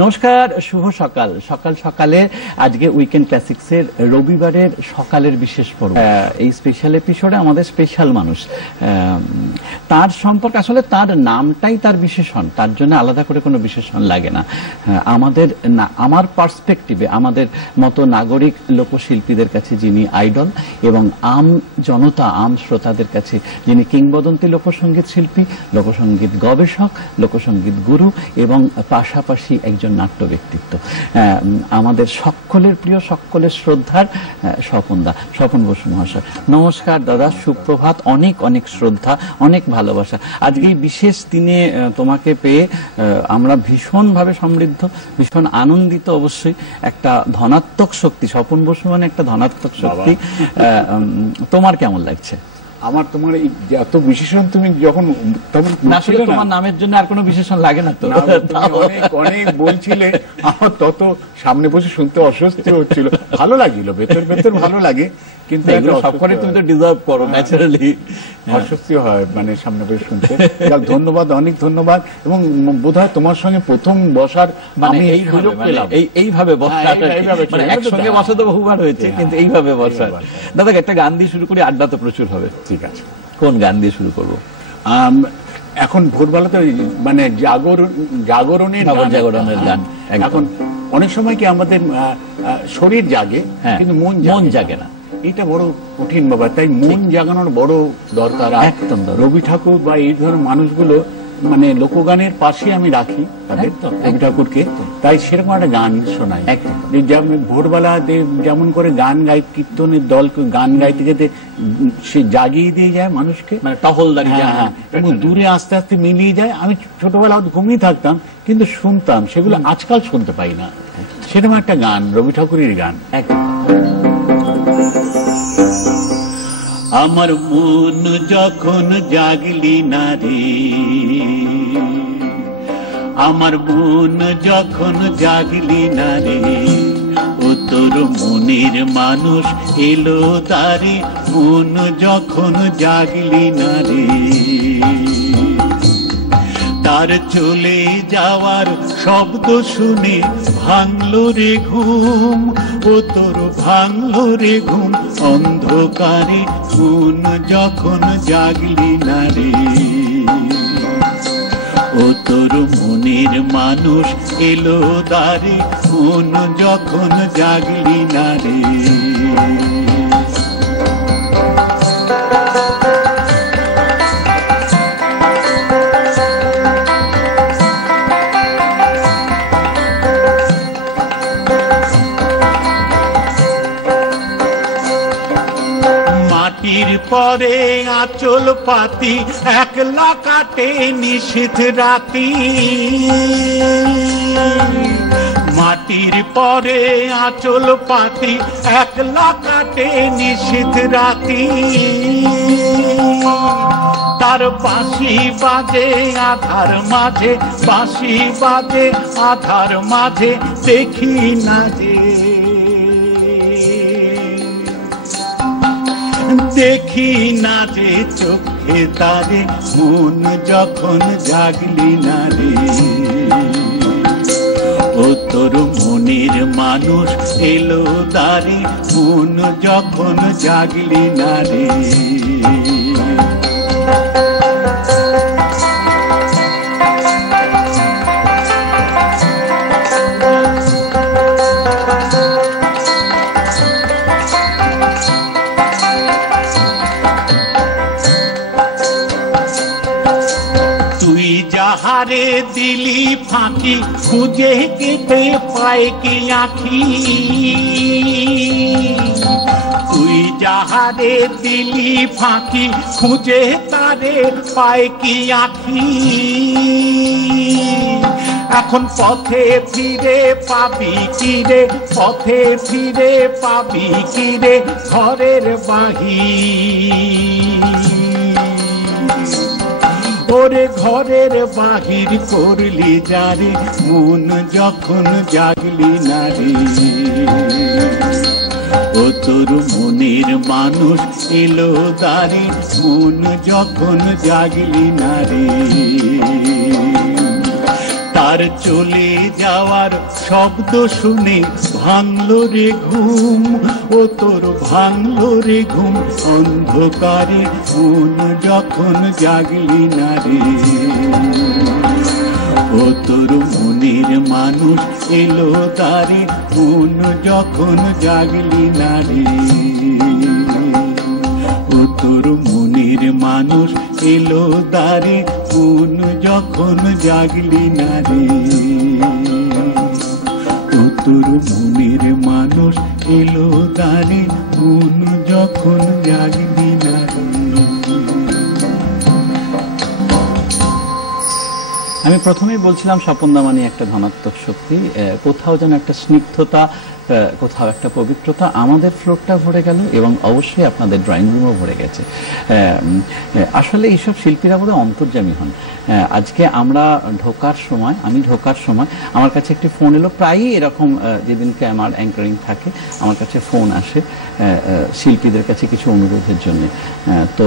নমস্কার, শুভ সকাল। সকাল সকালে আজকে উইকেন্ড ক্লাসিক্সের রবিবারের সকালের বিশেষ পর্ব। এই স্পেশাল এপিসোডে আমাদের স্পেশাল মানুষ, তার সম্পর্কে আসলে তার নামটাই তার বিশেষণ, তার জন্য আলাদা করে কোনো বিশেষণ লাগে না। আমার পার্সপেক্টিভে আমাদের মতো নাগরিক লোকশিল্পীদের কাছে যিনি আইডল এবং আম জনতা, আম শ্রোতাদের কাছে যিনি কিংবদন্তি লোকসঙ্গীত শিল্পী, লোকসঙ্গীত গবেষক, লোকসঙ্গীত গুরু এবং পাশাপাশি একজন নাট্য ব্যক্তিত্ব, আমাদের সকলের প্রিয়, সকলের শ্রদ্ধার স্বপন বসু মহাশয়। নমস্কার দাদা, সুপ্রভাত। অনেক অনেক শ্রদ্ধা, অনেক ভালোবাসা। আজকে এই বিশেষ দিনে তোমাকে পেয়ে আমরা ভীষণভাবে সমৃদ্ধ, ভীষণ আনন্দিত। অবশ্যই একটা ধনাত্মক শক্তি, স্বপন বসু মানে একটা ধনাত্মক শক্তি। তোমার কেমন লাগছে? আমার তোমার এত বিশেষণ তুমি যখন তোমার নামের জন্য আর কোনো বিশেষণ লাগে না তো, অনেক বলছিলে, আমার তত সামনে বসে শুনতে অস্বস্তি হচ্ছিল। ভালো লাগছিল, ভেতর ভালো লাগে, কিন্তু সবকটাই তুমি তো ডিজার্ভ করো ন্যাচারালি। অস্বস্তি হয় মানে সামনে বসে শুনতে। ধন্যবাদ, অনেক ধন্যবাদ। এবং বোধহয় তোমার সঙ্গে প্রথম বসার মানে এইভাবে একসঙ্গে বসা তো বহুবার হয়েছে, কিন্তু এইভাবে বসা। দাদা একটা গান দিয়ে শুরু করি, আড্ডা তো প্রচুর হবে। ঠিক আছে, কোন গান দিয়ে শুরু করবো? এখন ভোরবেলাতে মানে জাগরণের গান। এখন অনেক সময় কি আমাদের শরীর জাগে কিন্তু মন জাগে না, এটা বড় কঠিন ব্যাপার। তাই মন জাগানোর বড় দরকার। একদম রবি ঠাকুর বা এই ধরনের মানুষগুলো মানে লোকগানের পাশে আমি রাখি তাদের, রবি ঠাকুরকে। তাই সেরকম একটা গান শোনাই। ভোরবেলা যেমন করে গান গাই, কীর্তনের দল গান গাইতে গেতে সে জাগিয়ে দিয়ে যায় মানুষকে, মানে টহলদারি। এবং দূরে আস্তে আস্তে মিলিয়ে যায়। আমি ছোটবেলা ঘুমিয়ে থাকতাম কিন্তু শুনতাম, সেগুলো আজকাল শুনতে পাই না। সেরকম একটা গান, রবি ঠাকুরের গান। আমার মন যখন জাগলি না রে, আমার মন যখন জাগলি না রে, ও তোর মনের মানুষ এলো তারে, মন যখন জাগলি না রে। তার চলে যাওয়ার শব্দ শুনে ভাঙলো রে ঘুম, ও তোর ভাঙলো রে ঘুম অন্ধকারে, মন যখন জাগলি না রে। ও তোর মনের মানুষ এলো দ্বারে, মন যখন জাগলি না রে। পরে আঁচল পাতি একলা কাটে নিশীথ রাতি, মাটির পরে আঁচল পাতি একলা কাটে নিশীথ রাতি। তার বাঁশি বাজে আধার মাঝে, বাঁশি বাজে আধার মাঝে, দেখি না যে, দেখি না যে চোখে তারে, মন যখন জাগলি না রে। ও তোর মনের মানুষ এলো দ্বারে, মন যখন জাগলি না রে। হারে দিলি ফাঁকি খুঁজে কেটে পায় কি আঁখি, তুই যাহারে দিলি ফাঁকি খুঁজে তারে পায় কি আঁখি। এখন পথে ফিরে পাবি কিরে, পথে ফিরে পাবি কিরে ঘরের বাহির, ওরে ঘরের বাহির করলি যারে, মন যখন জাগলি না রে। ও তোর মনের মানুষ এলো দ্বারে, মন যখন জাগলি না রে। তার চলে যাওয়ার শব্দ শুনে ভাঙলো রে ঘুম, ও তোর ভাঙলো রে ঘুম, অন্ধকারে মন যখন জাগলি না রে। ও তোর মনের মানুষ এলো তারে, মন যখন জাগলি না রে। ও তোর মনের মানুষ এলো দ্বারে, মন যখন জাগলি না রে। ও তোর মনের মানুষ এলো দ্বারে, মন যখন জাগলি না রে। আমি প্রথমেই বলছিলাম স্বপনদা মানে একটা ধনাত্মক শক্তি, কোথাও যেন একটা স্নিগ্ধতা, কোথাও একটা পবিত্রতা। আমাদের ফ্লোরটা ভরে গেল এবং অবশ্যই আপনাদের ড্রয়িং রুমও ভরে গেছে। আসলে এইসব শিল্পীরা বোধহয় অন্তর্যামী হন। আজকে আমরা ঢোকার সময়, আমি ঢোকার সময় আমার কাছে একটি ফোন এলো। প্রায়ই এরকম যেদিনকে আমার অ্যাঙ্কারিং থাকে আমার কাছে ফোন আসে শিল্পীদের কাছে কিছু অনুরোধের জন্য। তো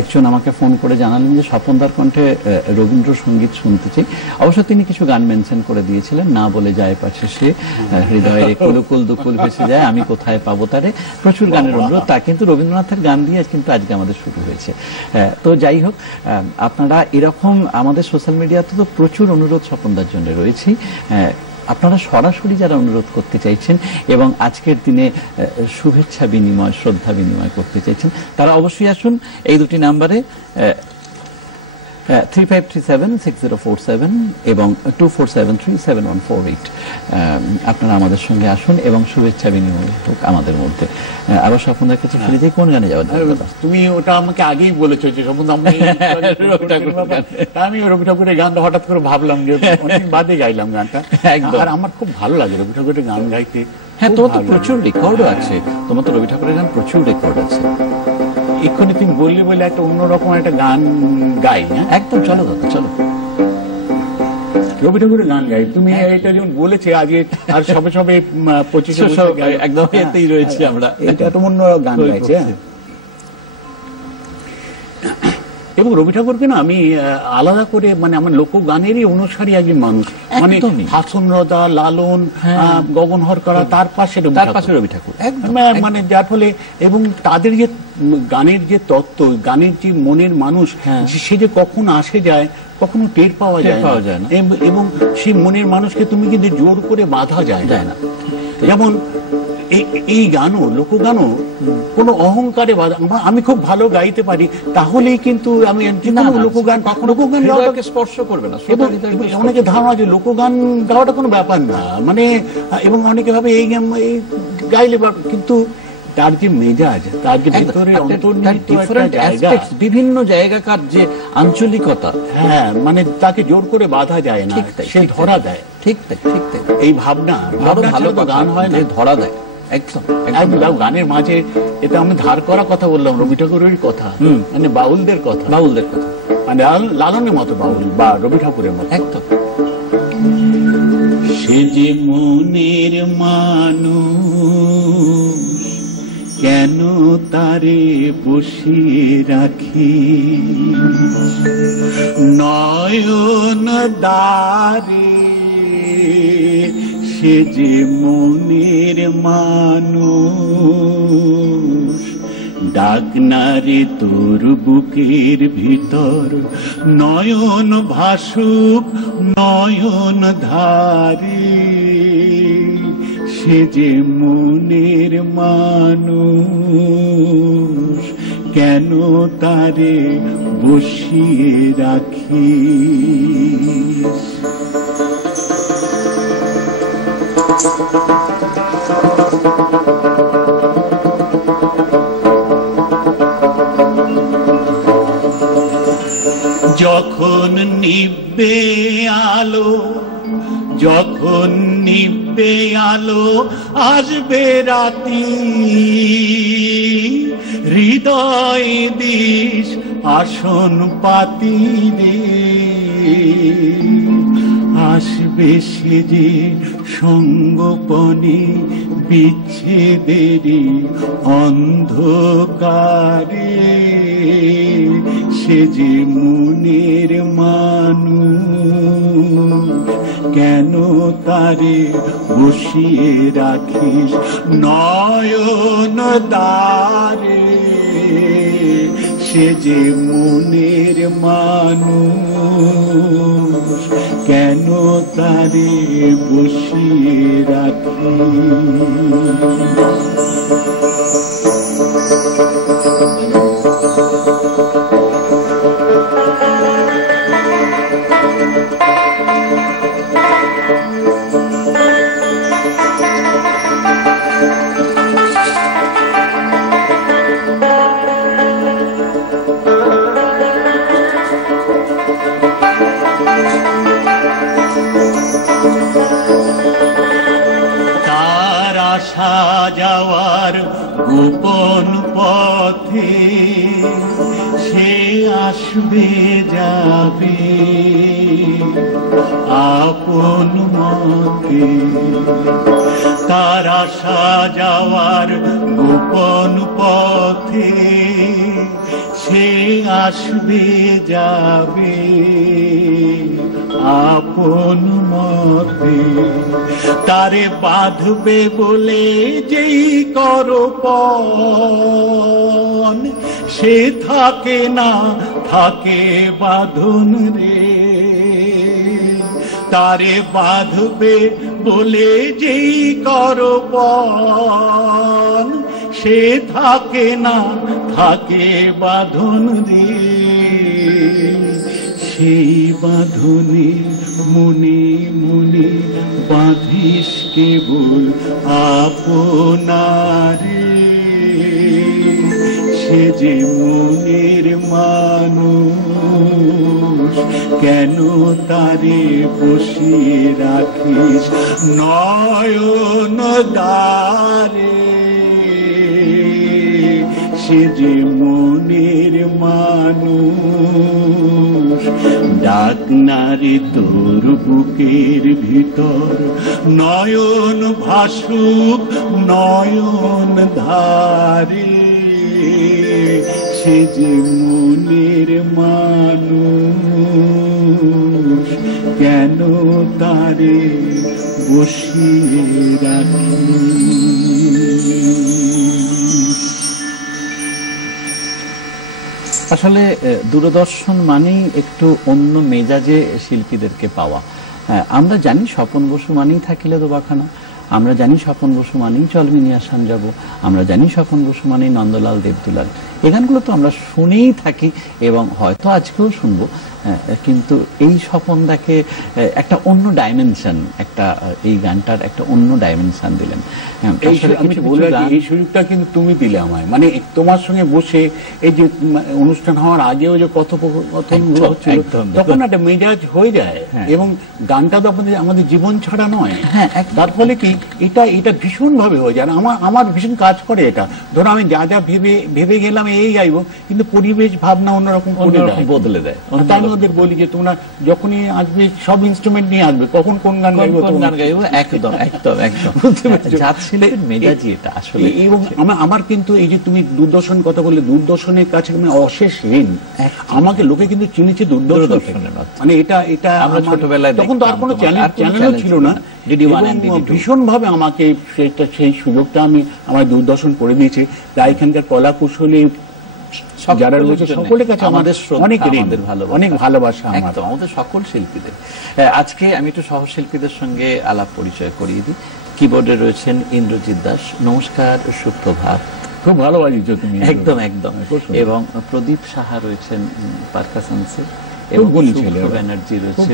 একজন আমাকে ফোন করে জানালেন যে স্বপনদার কণ্ঠে রবীন্দ্রসঙ্গীত শুনতে চাই। অবশ্য তিনি কিছু গান মেনশন করে দিয়েছিলেন, না বলে যায় পাছে সে, হৃদয়ে কুলুকুল দুকুল ভেসে যায়, আমি কোথায় পাবো তারে, প্রচুর গানের অনুরোধ। তা কিন্তু রবীন্দ্রনাথের গান দিয়ে কিন্তু আজকে আমাদের শুরু হয়েছে। তো যাই হোক, আপনারা এরকম আমাদের সোশ্যাল মিডিয়াতে তো প্রচুর অনুরোধ স্বপনদার জন্য রয়েছে। আপনারা সরাসরি যারা অনুরোধ করতে চাইছেন এবং আজকের দিনে শুভেচ্ছা বিনিময়, শ্রদ্ধা বিনিময় করতে চাইছেন, তারা অবশ্যই আসুন এই দুটি নাম্বারে 35376047 এবং 24737148। আপনারা আমাদের সঙ্গে আসুন এবং শুভেচ্ছা বিনিময় হোক আমাদের মধ্যে। আবার স্বপনদার কাছে ফিরে যাই, কোন গানে যাওয়ার? তুমি ওটা আমাকে আগেই বলেছো যে আমি রবি ঠাকুরের গানটা হঠাৎ করে ভাবলাম যে অনেক বাদে গাইলাম গানটা, আর আমার খুব ভালো লাগে রবি ঠাকুরের গান গাইতে। হ্যাঁ, তোমার তো প্রচুর রেকর্ডও আছে, তোমার তো রবি ঠাকুরের গান প্রচুর রেকর্ড আছে। এক্ষুনি তুমি বললে বলে একটা অন্যরকম একটা গান গাই। হ্যাঁ একদম, চলো দাদা চলো, রবি ঠাকুরের গান গাই। তুমি এটা যেমন বলেছে আজকে, আর সবে সবে 25 একদম এতেই রয়েছে আমরা, এটা তো অন্য গান গাইছে। এবং রবি ঠাকুরকে না আমি আলাদা করে, মানে আমার লোকগানেরই অনুসারী একজন মানুষ, মানে হাসন রদা, লালন, গগন হরকরা, তার পাশে রবি ঠাকুর, মানে যার ফলে, এবং তাদের যে গানের যে তত্ত্ব, গানের যে মনের মানুষ, সে যে কখন আসে যায় কখনো টের পাওয়া যায় না, এবং সেই মনের মানুষকে তুমি কিন্তু জোর করে বাঁধা যায় না। যেমন এই গানও, লোকগানও কোনো অহংকারে বাধা, আমি খুব ভালো গাইতে পারি তাহলেই কিন্তু আমি লোকগান স্পর্শ করবে না। অনেকে ধারণা যে লোকগান গাওয়াটা কোনো ব্যাপার না, মানে, এবং অনেকে ভাবে এই গাইলে, কিন্তু তার যে মেজাজ, তার যে ভিতরে বিভিন্ন জায়গাকার যে আঞ্চলিকতা, হ্যাঁ, মানে তাকে জোর করে বাঁধা যায় না, সে ধরা দেয়। ঠিক তাই, ঠিক তাই। এই ভাবনা ভালো তো গান হয় না, ধরা দেয় একদম। গানের মাঝে এটা আমি ধার করা কথা বললাম, রবি ঠাকুরের কথা, মানে বাউলদের কথা, মানে লালনের মতো বাউল বা রবি ঠাকুরের মতো একদম। সে যে মনের মানুষ, কেন তারে বসিয়ে রাখি নয়ন দ্বারে। সে যে মনের মানুষ, ডাক না রে তোর বুকের ভিতর, নয়ন ভাসুক নয়ন ধারে। সে যে মনের মানুষ, কেন তারে বসিয়ে রাখি। যখন নিবে আলো, যখন নিবে আলো, আসবে রাতি, হৃদয় দিস আসন পাতি রে। আসবে সে যে সঙ্গোপনে, বিচ্ছেদেরই অন্ধকারে। সে যে মনের মানুষ, কেন তারে বসিয়ে রাখিস নয়ন দ্বারে, সে যে মনের মানুষ, কেন তারে বসিয়ে রাখিস। যাওয়ার গোপন পথে সে আসবে যাবে আপন মতে, তার আশা যাওয়ার গোপন পথে সে আসবে যাবে আপন মতে, তারে বাঁধবে বলে যেই করপণ, সে থাকে না থাকে বাঁধন রে, তারে বাঁধবে বলে যেই করপণ, সে থাকে না থাকে বাঁধন রে, সেই বাঁধনে মনে মনে বাঁধিস কেবল আপনারে, সে যে মনের মানুষ, কেন তারে বসিয়ে রাখিস নয়ন দ্বারে, সে যে মনের মানুষ। ডাক নারে তোর বুকের ভিতর নয়ন ভাসুক নয়ন ধারে, সে যে মনের মানুষ, কেন তারে বসিয়ে রাখিস। আসলে দূরদর্শন মানেই একটু অন্য মেজাজে শিল্পীদেরকে পাওয়া। আমরা জানি স্বপন বসু মানেই থাকিলে দোবাখানা, আমরা জানি স্বপন বসু মানেই চলমিনী আসান যাব, আমরা জানি স্বপন বসু মানেই নন্দলাল দেবদুলাল। এই গানগুলো তো আমরা শুনেই থাকি এবং হয়তো আজকেও শুনবো, কিন্তু এই স্বপনদাকে একটা অন্য ডাইমেনশন, একটা এই গানটার একটা অন্য ডাইমেনশন দিলেন। আমি বলে রাখি, এই সুযোগটা কিন্তু তুমি দিলে আমায়, মানে তোমার সঙ্গে বসে এই যে অনুষ্ঠান হওয়ার আগেও যে কথোপকথন হচ্ছিল, তখন একটা মেজাজ হয়ে যায় এবং গানটা তো আমাদের জীবন ছাড়া নয়। তার ফলে কি এটা ভীষণ ভাবে হয়ে যায়, আমার ভীষণ কাজ করে এটা। ধরো আমি যা যা ভেবে গেলাম এই গাইবো, কিন্তু পরিবেশ ভাবনা অন্যরকম বদলে দেয়। তাই ওদের বলি যে তোমরা যখনই আসবে সব ইনস্ট্রুমেন্ট নিয়ে আসবে, কখন কোন গান গাইবো একদম একদম একদম মেজাজি এটা আসলে। এবং আমার কিন্তু এই যে তুমি দূরদর্শন কথা বললে, দূরদর্শনের কাছে অশেষ ঋণ। আমাকে লোকে কিন্তু চিনেছে দূরদর্শনের, মানে এটা আমরা ছোটবেলায় তখন তো আর কোনো চ্যানেলও ছিল না, ভীষণ ভাবে আমাকে সেই সুযোগটা আমার দূরদর্শন করে দিয়েছে। তাই এখানকার কলা কুশলী যারা রয়েছে সকলের কাছে আমাদের অনেক ভালোবাসা, আমাদের সকল শিল্পীদের। আজকে আমি একটু সহশিল্পীদের সঙ্গে আলাপ পরিচয় করিয়ে দিই। কিবোর্ডে রয়েছেন ইন্দ্রজিৎ দাস, নমস্কার, সুপ্রভাত। খুব ভালো বাজিয়েছো তুমি, একদম একদম। এবং প্রদীপ সাহা রয়েছেন পারকাশনসে, ব্যানার্জি রয়েছে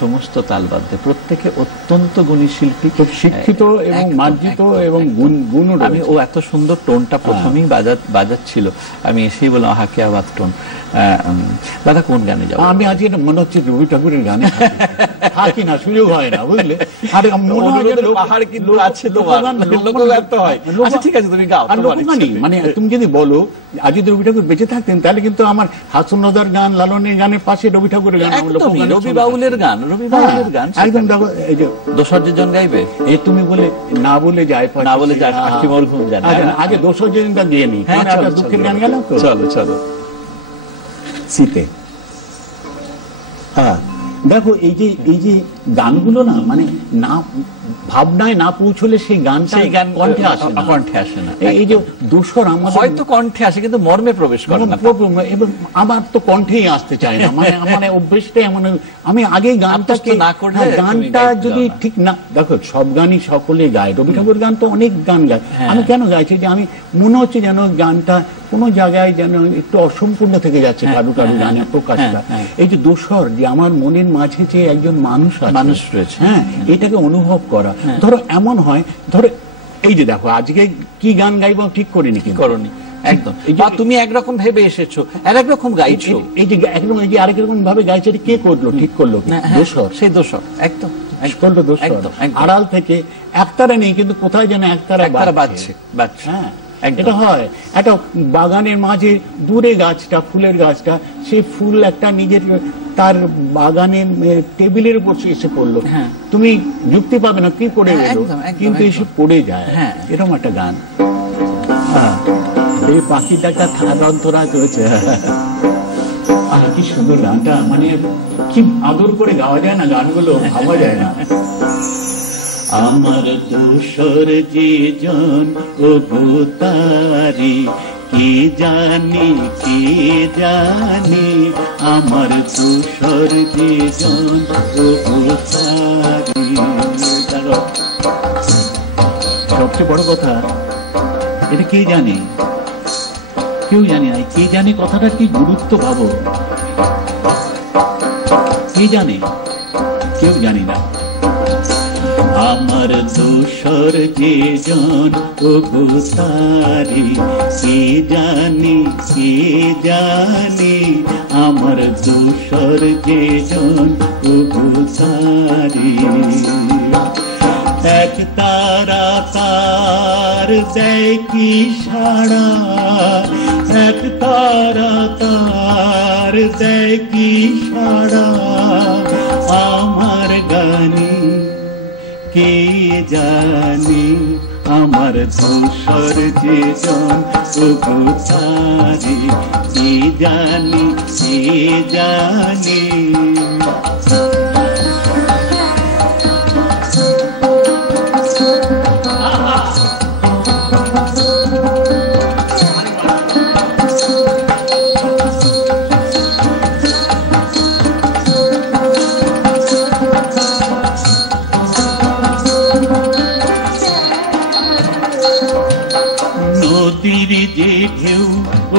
সমস্ত তালবাদ্যে, প্রত্যেকে অত্যন্ত গুণী শিল্পী, খুব শিক্ষিত এবং মার্জিত এবং গুণ। আমি ও এত সুন্দর টোনটা প্রথমেই বাজাচ্ছিল, আমি এসেই বললাম হাকে আবাদ টোন। দাদা কোন গানে যাবো? আমি আজকে মনে হচ্ছে রবি ঠাকুরের গানে থাকি না, সুযোগ হয় না, বুঝলে। পাহাড় কিন্তু আছে তোমার, আচ্ছা ঠিক আছে তুমি গাও। মানে তুমি যদি বলো আজ যদি রবি ঠাকুর বেঁচে থাকতেন, তাহলে কিন্তু আমার হাসন নদার গান, লালনের গানের পাশে রবি ঠাকুরের গান, রবি বাউলের গান, রবি বাউলের গান একদম। দেখো এই যে দোসর জন গাইবে, এই তুমি বলে না বলে যায়, না বলে যায় আখি মরঘুম জানে। আগে দোসর জনটা দিয়ে নি, একটা দুঃখের গান গেলাম তো। চলো চলো। শীতে দেখো এই যে গানগুলো না মানে না ভাবনায় না পৌঁছলে সেই গান কণ্ঠে আসে না। এই যে দোসর আমার হয়তো কণ্ঠে আসে কিন্তু মর্মে প্রবেশ করে না, এবং আমার তো কণ্ঠেই আসতে চায় না, মানে অভ্যেসটাই এমন। আমি আগে গানটাকে না করলে গানটা যদি ঠিক না, দেখো সব গানই সকলে গায়, রবি ঠাকুর গান তো অনেক গান গায়, আমি কেন গাইছি যে আমি মনে হচ্ছে যেন গানটা কোনো জায়গায় যেন একটু অসম্পূর্ণ থেকে যাচ্ছে কারু গানের প্রকাশটা। এই যে দোসর যে আমার মনের মাঝে যে একজন মানুষ রয়েছে, হ্যাঁ, এটাকে অনুভব করা। ধরো এমন হয়, ধরো এই যে দেখো আজকে কি গান গাইবো ঠিক করিনি, কি করনি একদম, তুমি একরকম ভেবে এসেছো, আর একরকম গাইছো, এই যে একদম এই যে আরেক রকম ভাবে গাইছে, কে করলো, ঠিক করলো, দোসর, সেই দোসর একদম করলো দোসর। আড়াল থেকে একতারা নেই কিন্তু কোথায় যেন একতারা বাজছে। হ্যাঁ, এটা হয়। একটা বাগানের মাঝে দূরে গাছটা, ফুলের গাছটা, সেই ফুল একটা নিজের তার বাগানের টেবিলের উপর এসে পড়লো, তুমি যুক্তি পাবে না কি পড়ে গেল, কিন্তু এসে পড়ে যায়, এরকম একটা গান। এই পাখিটা একটা থারা করেছে, কি সুন্দর গানটা, মানে কি আদর করে গাওয়া যায় না গানগুলো, ভাবা যায় না। আমার দোসর যে জন ও গোতারি, কে জানি আমার দোসর যে জন ও গোতারি। সবচেয়ে বড় কথা, এটা কে জানে, কেউ জানে না। কে জানে কথাটা কি গুরুত্ব পাবো, কে জানে, কেউ জানি না। আমার দোসর যে জন ও গোসারি, কে জানি আমার দোসর যে জন ও গোসারি। এক তারা তার দেয় কি সাড়া, এক তারা তার দেয় কি সাড়া আমার গানে, কে জানি আমার দোসর যে জন ও গোসারি, কে জানি। নদীর যে ঢেউ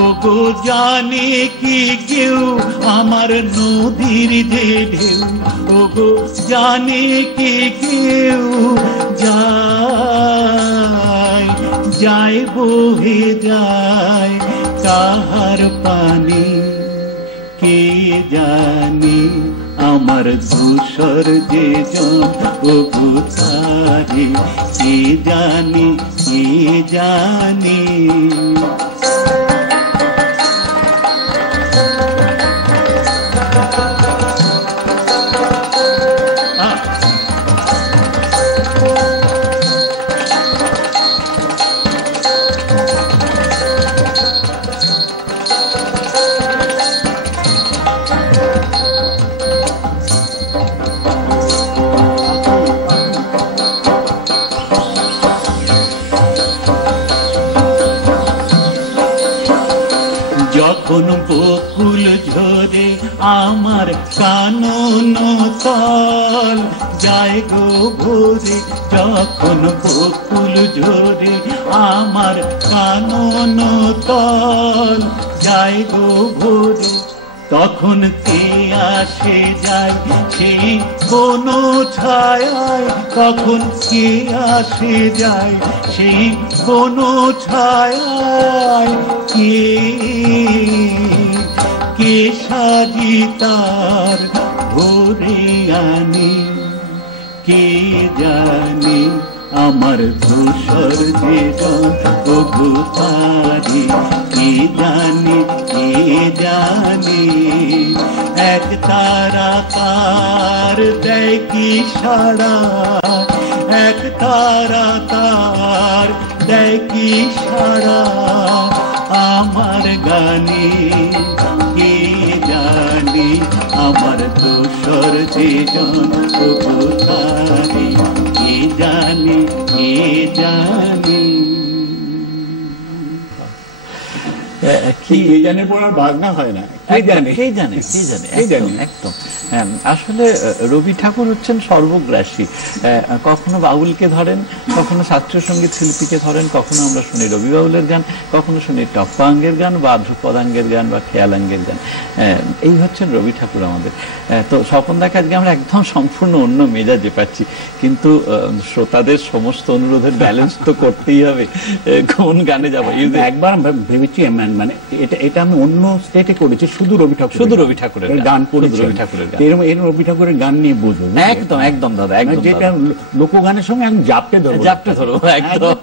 ও গো জানে কি কেউ, আমার নদীর যে ঢেউ ও গো জানে কি কেউ, যায় বহে যায় কাহার পানি, কে জানি আমার দোসর যে জন ও গোসারি, কে জানি। যখন বকুল ঝরে আমার কানন তল যায় গো ভোরে, যখন বকুল ঝরে আমার কানন তল যায় গো ভোরে, তখন কে আসে যায় সেই কোন ছায়ায়, তখন কে আসে যায় সেই কোন ছায়ায়, কে সাজি তার ভোরে আনি, কে জানি আমার দোসর যে জন ও গোসারি, কে জানি এক তারা তার দেয় কি সাড়া, এক তারা তার দেয় কি সাড়া আমার গানে, কে জানি আমার দোষ ঈশ্বর যে জন কোথায়, কে জানে, কে জানে। কি কে জানে পড়ার বাজনা হয় না, কে জানে, কে জানে, কে জানে, একদম একদম। আসলে রবি ঠাকুর হচ্ছেন সর্বগ্রাসী। কখনো বাউলকে ধরেন, কখনো শাস্ত্রীয় সঙ্গীত শিল্পীকে ধরেন, কখনো আমরা শুনি রবি বাউলের গান, কখনো শুনি টপ্পাঙ্গের গান বা ধ্রুপদাঙ্গের গান বা খেয়ালাঙ্গের গান। এই হচ্ছেন রবি ঠাকুর আমাদের। তো স্বপনদাকে আজকে আমরা একদম সম্পূর্ণ অন্য মেজাজে পাচ্ছি, কিন্তু শ্রোতাদের সমস্ত অনুরোধের ব্যালেন্স তো করতেই হবে। কোন গানে যাবো? একবার ভেবেছি, মানে এটা আমি অন্য স্টেটে করেছি, শুধু রবি ঠাকুরের গান করেছি, রবি ঠাকুরের গান। এর রবি ঠাকুরের গান নিয়ে বুঝবো। একদম একদম দাদা, একদম। যেটা লোকগানের সঙ্গে আমি জাপটে ধরবো, একদম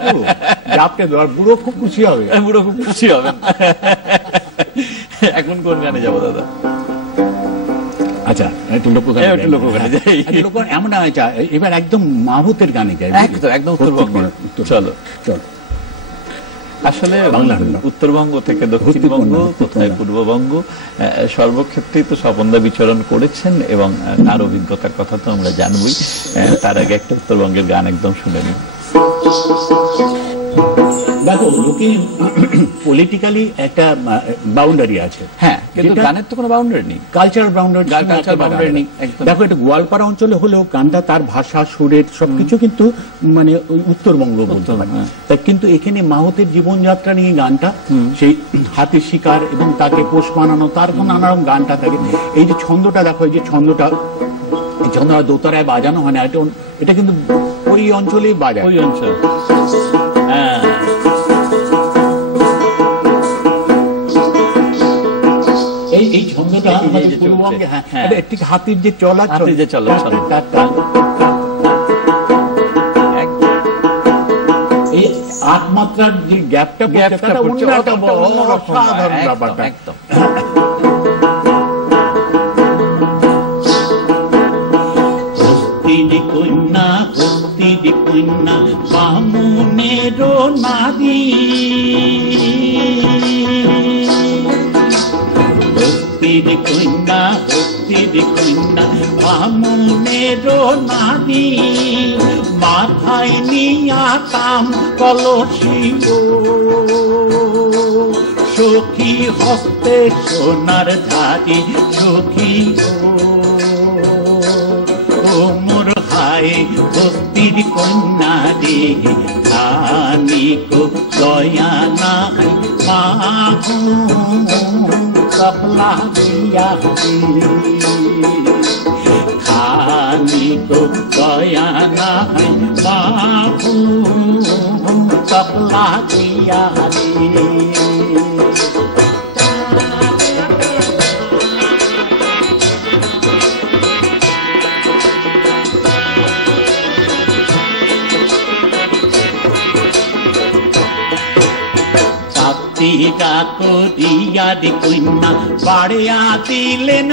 জাপটে ধর, বুড়ো খুব খুশি হবে, বুড়ো খুব খুশি হবে। এখন কোন গানে যাবো দাদা? আচ্ছা, একটু লোকগানে যাই। এমন এবার একদম মাহুতের গানে যাই, একদম উত্তরবঙ্গ। চলো চলো। আসলে উত্তরবঙ্গ থেকে দক্ষিণবঙ্গ, কোথায় পূর্ববঙ্গ, সর্বক্ষেত্রেই তো স্বপনদা বিচরণ করেছেন এবং তার অভিজ্ঞতার কথা তো আমরা জানবই। তার আগে একটা উত্তরবঙ্গের গান একদম শুনে নিই। দেখো, লোকে পলিটিক্যালি একটা বাউন্ডারি আছে, হ্যাঁ, কিন্তু গানের তো কোনো বাউন্ডারি নেই, কালচারাল বাউন্ডারি নেই। দেখো, এটা গোয়ালপাড়া অঞ্চলে হলেও গানটা তার ভাষা, সুরের সবকিছু কিন্তু মানে উত্তরবঙ্গ বলতে পারি। কিন্তু এখানে মাহুতের জীবনযাত্রা নিয়ে গানটা, সেই হাতির শিকার এবং তাকে পোষ মানানো, তার নানা রকম গানটা থাকে। এই যে ছন্দটা দেখো, এই যে ছন্দটা দোতারায় বাজানো হয় না, এটা কিন্তু ওই অঞ্চলেই বাজায়, ওই অঞ্চল। এই ছন্দটা পূর্ববঙ্গে, হ্যাঁ, ঠিক হাতির যে চলা, এই ৮ মাত্রার যে গ্যাপটা অসাধারণ ব্যাপারটা। কন্যা, ভক্তির কন্যা, বামুনের নারী, ভক্তির কন্যা, ভক্তির কন্যা, বামুনের নারী, মাথায় নিয়া কাম কলসি গো, সখী হস্তে সোনার ধারি, সখী ও মোর হায় ভক্তির কন্যা রে, খানিক দয়া নাই মাহু কপলা দিয়া, খানিক দয়া নাই মাহু কপলা দিয়া রে। করিয়া দি কন্যা বাড়িয়া দিলেন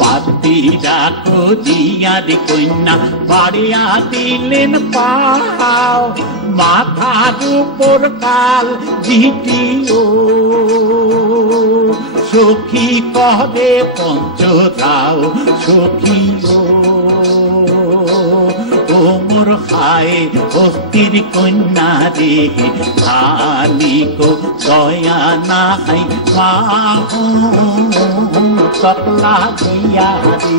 পাতিরা করিয়া দি কন্যা বাড়িয়া দিলেন পাও, মাথার উপর কাল জিটিও, সখী কহে পঞ্চরাও, সখী ও মোর হায় ভক্তির কন্যা রে, খানিক দয়া নাই মাহু কপলা দিয়া রে,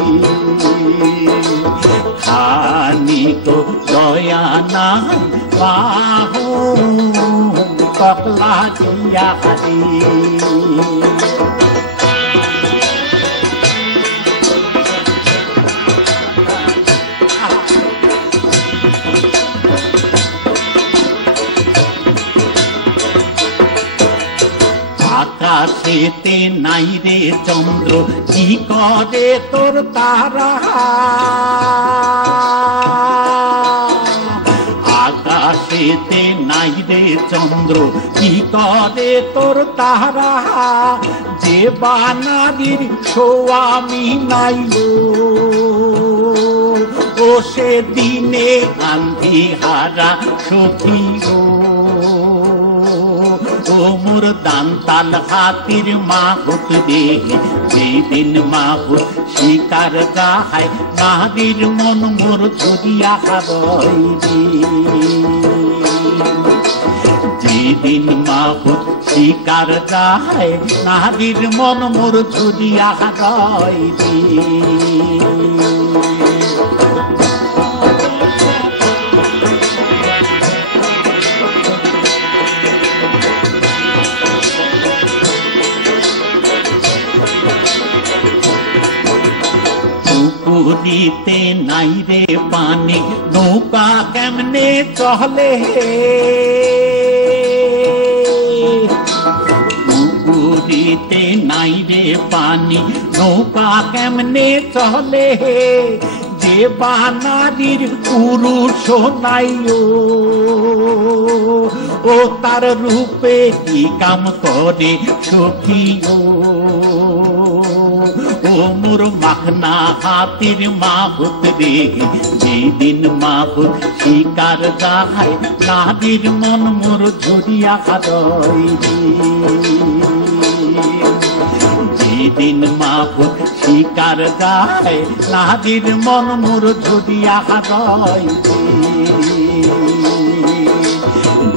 খানিক দয়া নাই মাহু কপলা দিয়া রে। আকাশেতে নাই রে চন্দ্র, কি করে তোর তারা, আকাশেতে নাই রে চন্দ্র, কি করে তোর তারা, যে বানারির স্বামী নাই ও, সে দিনে আন্ধিহারা সখী ও মোর দান তাল হাতির মাহুত রে, যেদিন মাহুত শিকার গাহায় নারীর মন মোর ধরিয়া হারয় রে। যেদিন মাহুত শিকার গাহায় নারীর মন মোর ধরিয়া হারয় রে। পুকুরিতে নাই রে পানি, নৌকা কেমনে চলে, পুকুরিতে নাই রে পানি, নৌকা কেমনে চলে, যে বানারির পুরুষ নাই ও তার রূপে কি কাম করে সখী ও মোর মাখনা হাতির মাহুত রে, যেদিন মাহুত শিকার গাহায় নারীর মন মোর ধরিয়া হারয় রে। যেদিন মাহুত শিকার গাহায় নারীর মন মোর ধরিয়া হারয় রে।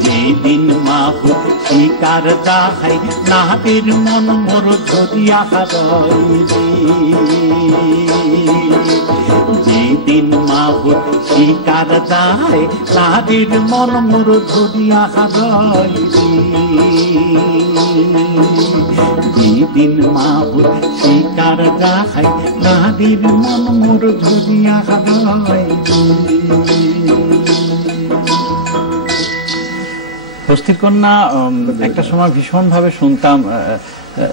যেদিন মাহুত শিকার গাহায় নারীর মন মোর ধরিয়া হারয় রে। যেদিন মাহুত শিকার গাহায় নারীর মন মোর ধরিয়া হারয় রে। যেদিন মাহুত শিকার গাহায় নারীর মন মোর ধরিয়া হারয় রে। হস্তির কন্যা একটা সময় ভীষণ ভাবে শুনতাম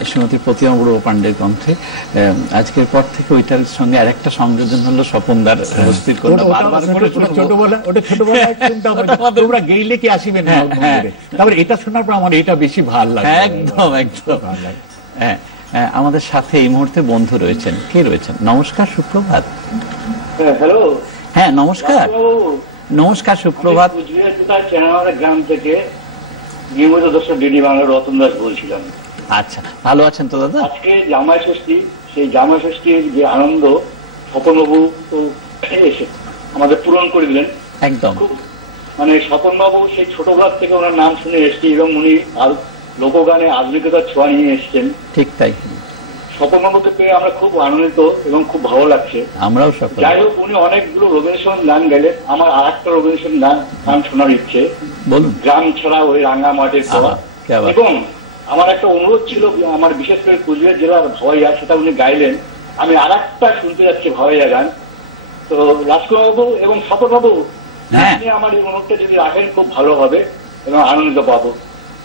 শ্রীমতী প্রতিমা বড়ুয়া পাণ্ডের কণ্ঠে। আজকের পর থেকে ওইটার সঙ্গে আরেকটা সংযোজন হলো স্বপনদার হস্তির কন্যা। ছোটবেলা ওটা ছোটবেলায় তোমরা গেইলে কি আসিবে না, তারপরে এটা শোনার পর আমার এটা বেশি ভালো লাগে। একদম একদম। হ্যাঁ, আমাদের সাথে এই মুহূর্তে বন্ধু রয়েছেন। কে রয়েছেন? নমস্কার, সুপ্রভাত। হ্যালো। হ্যাঁ নমস্কার। নমস্কার, সুপ্রভাত। গ্রাম থেকে নিয়মিত দর্শক ডিডি বাংলা রতন দাস বলছিলাম। আচ্ছা, ভালো আছেন তো দাদা? আজকে জামাই ষষ্ঠী, সেই জামাই ষষ্ঠীর যে আনন্দ স্বপনবাবু তো এসে আমাদের পূরণ করে দিলেন একদম। খুব মানে স্বপনবাবু সেই ছোটবেলা থেকে ওনার নাম শুনে এসেছি এবং উনি লোকগানে আধুনিকতার ছোঁয়া নিয়ে এসছেন। ঠিক তাই। স্বপনবাবুকে পেয়ে আমরা খুব আনন্দিত এবং খুব ভালো লাগছে। আমরাও সকলে। যাই হোক, উনি অনেকগুলো রবীন্দ্রসঙ্গীত গান গেলেন। আমার আর একটা রবীন্দ্রসঙ্গীত গান শোনার ইচ্ছে। বলুন। গ্রাম ছাড়া ওই রাঙা মাটির পর। এবং আমার একটা অনুরোধ ছিল, আমার বিশেষ করে কুচবিহার জেলার ভাওয়াইয়া, সেটা উনি গাইলেন। আমি আর একটা শুনতে যাচ্ছি ভাওয়াইয়া গান। তো রাজকুমার বাবু এবং স্বপনবাবু, আপনি আমার এই অনুরোধটা যদি রাখেন খুব ভালো হবে এবং আনন্দ পাবো।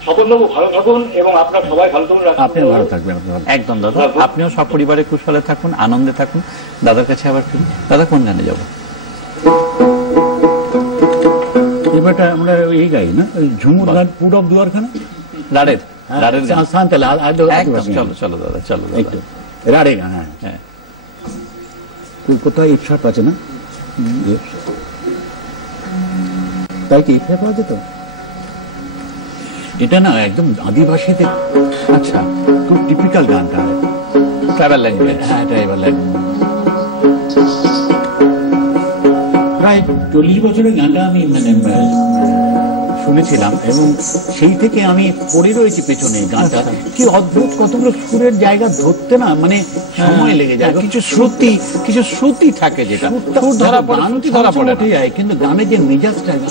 স্বপনবাবু ভালো থাকুন এবং আপনারা সবাই ভালো থাকুন। আপনিও ভালো থাকবেন। একদম দাদা, আপনিও সপরিবারে কুশলে থাকুন, আনন্দে থাকুন। দাদার কাছে আবার ফিরি। দাদা, কোন গানে যাবো? এবারটা আমরা এই গাই না, ঝুমুর গান, পূরব দুয়ারখানা, লাড়ের লাড়ের গান। একদম। চলো চলো দাদা, চলো একটু রাড়ে গান। হ্যাঁ, কোথায় ইফসাট আছে না? তাই কি ইফসাট পাওয়া যেত? এটা না একদম আদিবাসীতে। আচ্ছা, খুব টিপিক্যাল গানটা, ট্রাইবাল ল্যাঙ্গুয়েজ। হ্যাঁ, ট্রাইবাল ল্যাঙ্গুয়েজ। প্রায় 40 বছরের গানটা আমি মানে শুনেছিলাম এবং সেই থেকে আমি পড়ে রয়েছি পেছনে গানটা। কি অদ্ভুত, কতগুলো সুরের জায়গা ধরতে না মানে সময় লেগে যায়। কিছু শ্রুতি থাকে, যেটা সুর ধরা পড়ে, শ্রুতি ধরা পড়ে যায়, কিন্তু গানের যে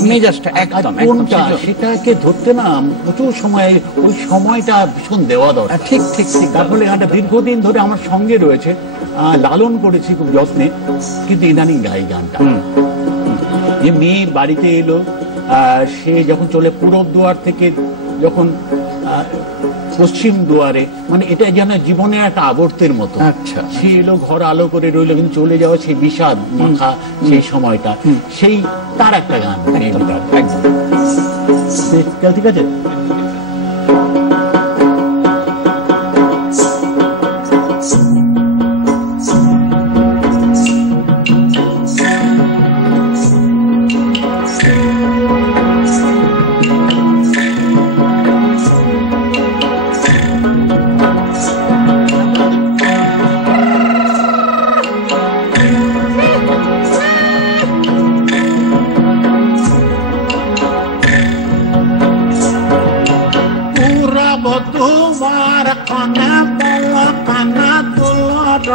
মেজাজটা একদম কোনটা সেটাকে ধরতে না প্রচুর সময়, ওই সময়টা ভীষণ দেওয়া দরকার। ঠিক ঠিক ঠিক। তার ফলে গানটা দীর্ঘদিন ধরে আমার সঙ্গে রয়েছে, লালন করেছি খুব যত্নে, কিন্তু ইদানিং গাই গানটা। যে মেয়ে বাড়িতে এলো, সে যখন চলে পূরব দুয়ার থেকে যখন পশ্চিম দুয়ারে, মানে এটা যেন জীবনের একটা আবর্তের মতো। আচ্ছা, সে এলো, ঘর আলো করে রইলো, কিন্তু চলে যাওয়া সেই বিষাদ মাখা সেই সময়টা, সেই তার একটা গান। একদম ঠিক আছে।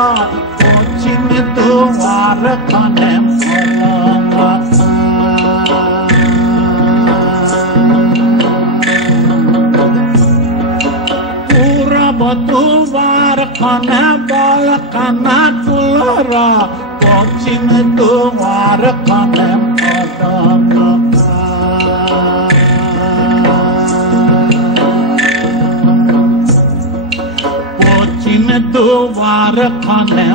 পশ্চিম দুয়ার খানে পূরব দুয়ার খানে বল কানা তুলরা পশ্চিম দুয়ার খানে পশ্চিম দুয়ার খানে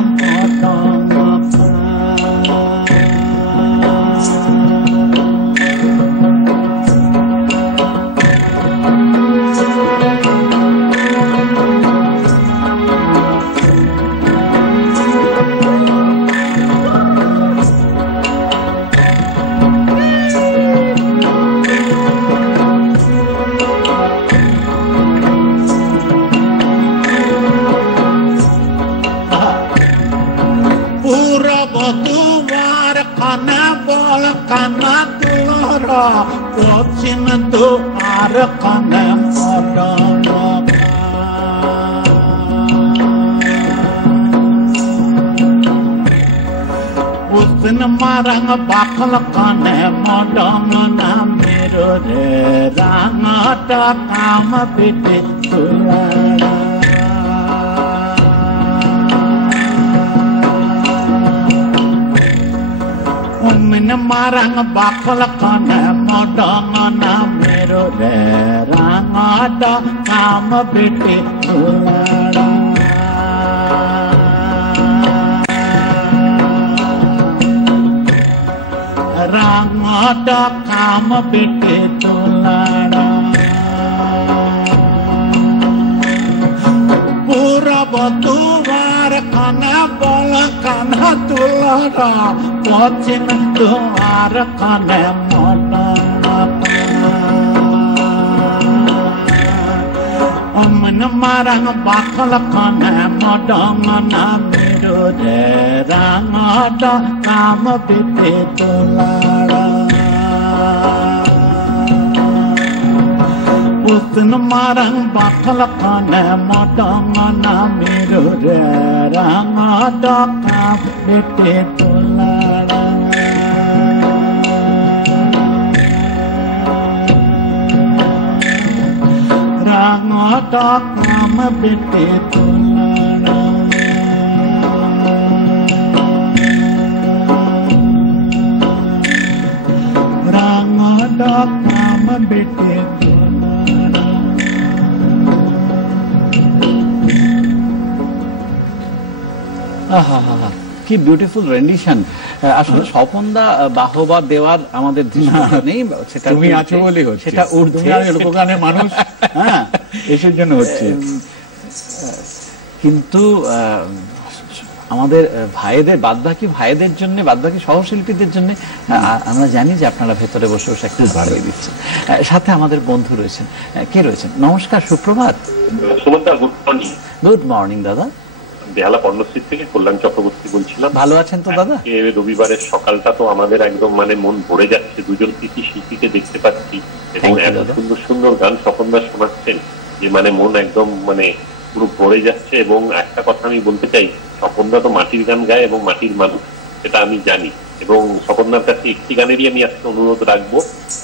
কানা তুলরা পশ্চিম দুয়ার খানে উসন মারং বাখল খানে মডং নামের রে রাঙাটা কাম পেটে তুলরা উমন মারং বাখল খানে মডং নামের রে রাঙাটা কাম পেটে তুলরা রাঙাটা কাম পেটে তুলরা পূরব দুয়ার খানে বল কানা তুলরা পশ্চিম দুয়ার খানে অমন মারং বাখল খানে মডং নামের রে রাঙাটা কাম পেটে তুলরা উসন মারং বাখল খানে মডং নামের রে রাঙাটা কাম পেটে তুলরা রাঙাটা কাম পেটে তুলরা রাঙাটা কাম পেটে কি বিউটিফুল রেন্ডিশন। আসলে স্বপনদা বাহবা দেওয়ার আমাদের দৃষ্টিতে নেই, সেটা তুমি আছো বলে হচ্ছে, সেটা উর্ধে লোকগানের মানুষ, হ্যাঁ এসের জন্য হচ্ছে। কিন্তু আমাদের ভাইদের বাদবাকি ভাইদের জন্য, বাদবাকি সহশিল্পীদের জন্য আমরা জানি যে আপনারা ভেতরে বসে বসে একটু বাড়িয়ে দিচ্ছেন। সাথে আমাদের বন্ধু রয়েছেন, কে রয়েছেন? নমস্কার, সুপ্রভাত। গুড মর্নিং দাদা। বেহালা পর্ণশ্রী থেকে কল্যাণ চক্রবর্তী বলছিলাম। ভালো আছেন তো দাদা? রবিবারের সকালটা তো আমাদের একদম মানে মন ভরে যাচ্ছে, দুজন কৃতি শিল্পীকে দেখতে পাচ্ছি এবং এত সুন্দর সুন্দর গান স্বপনদা শোনাচ্ছেন যে মানে মন একদম মানে পুরো ভরে যাচ্ছে। এবং একটা কথা আমি বলতে চাই, স্বপনদা তো মাটির গান গায় এবং মাটির মানুষ, সেটা আমি জানি। এবং স্বপনদার কাছে একটি গানেরই আমি আজকে অনুরোধ রাখবো,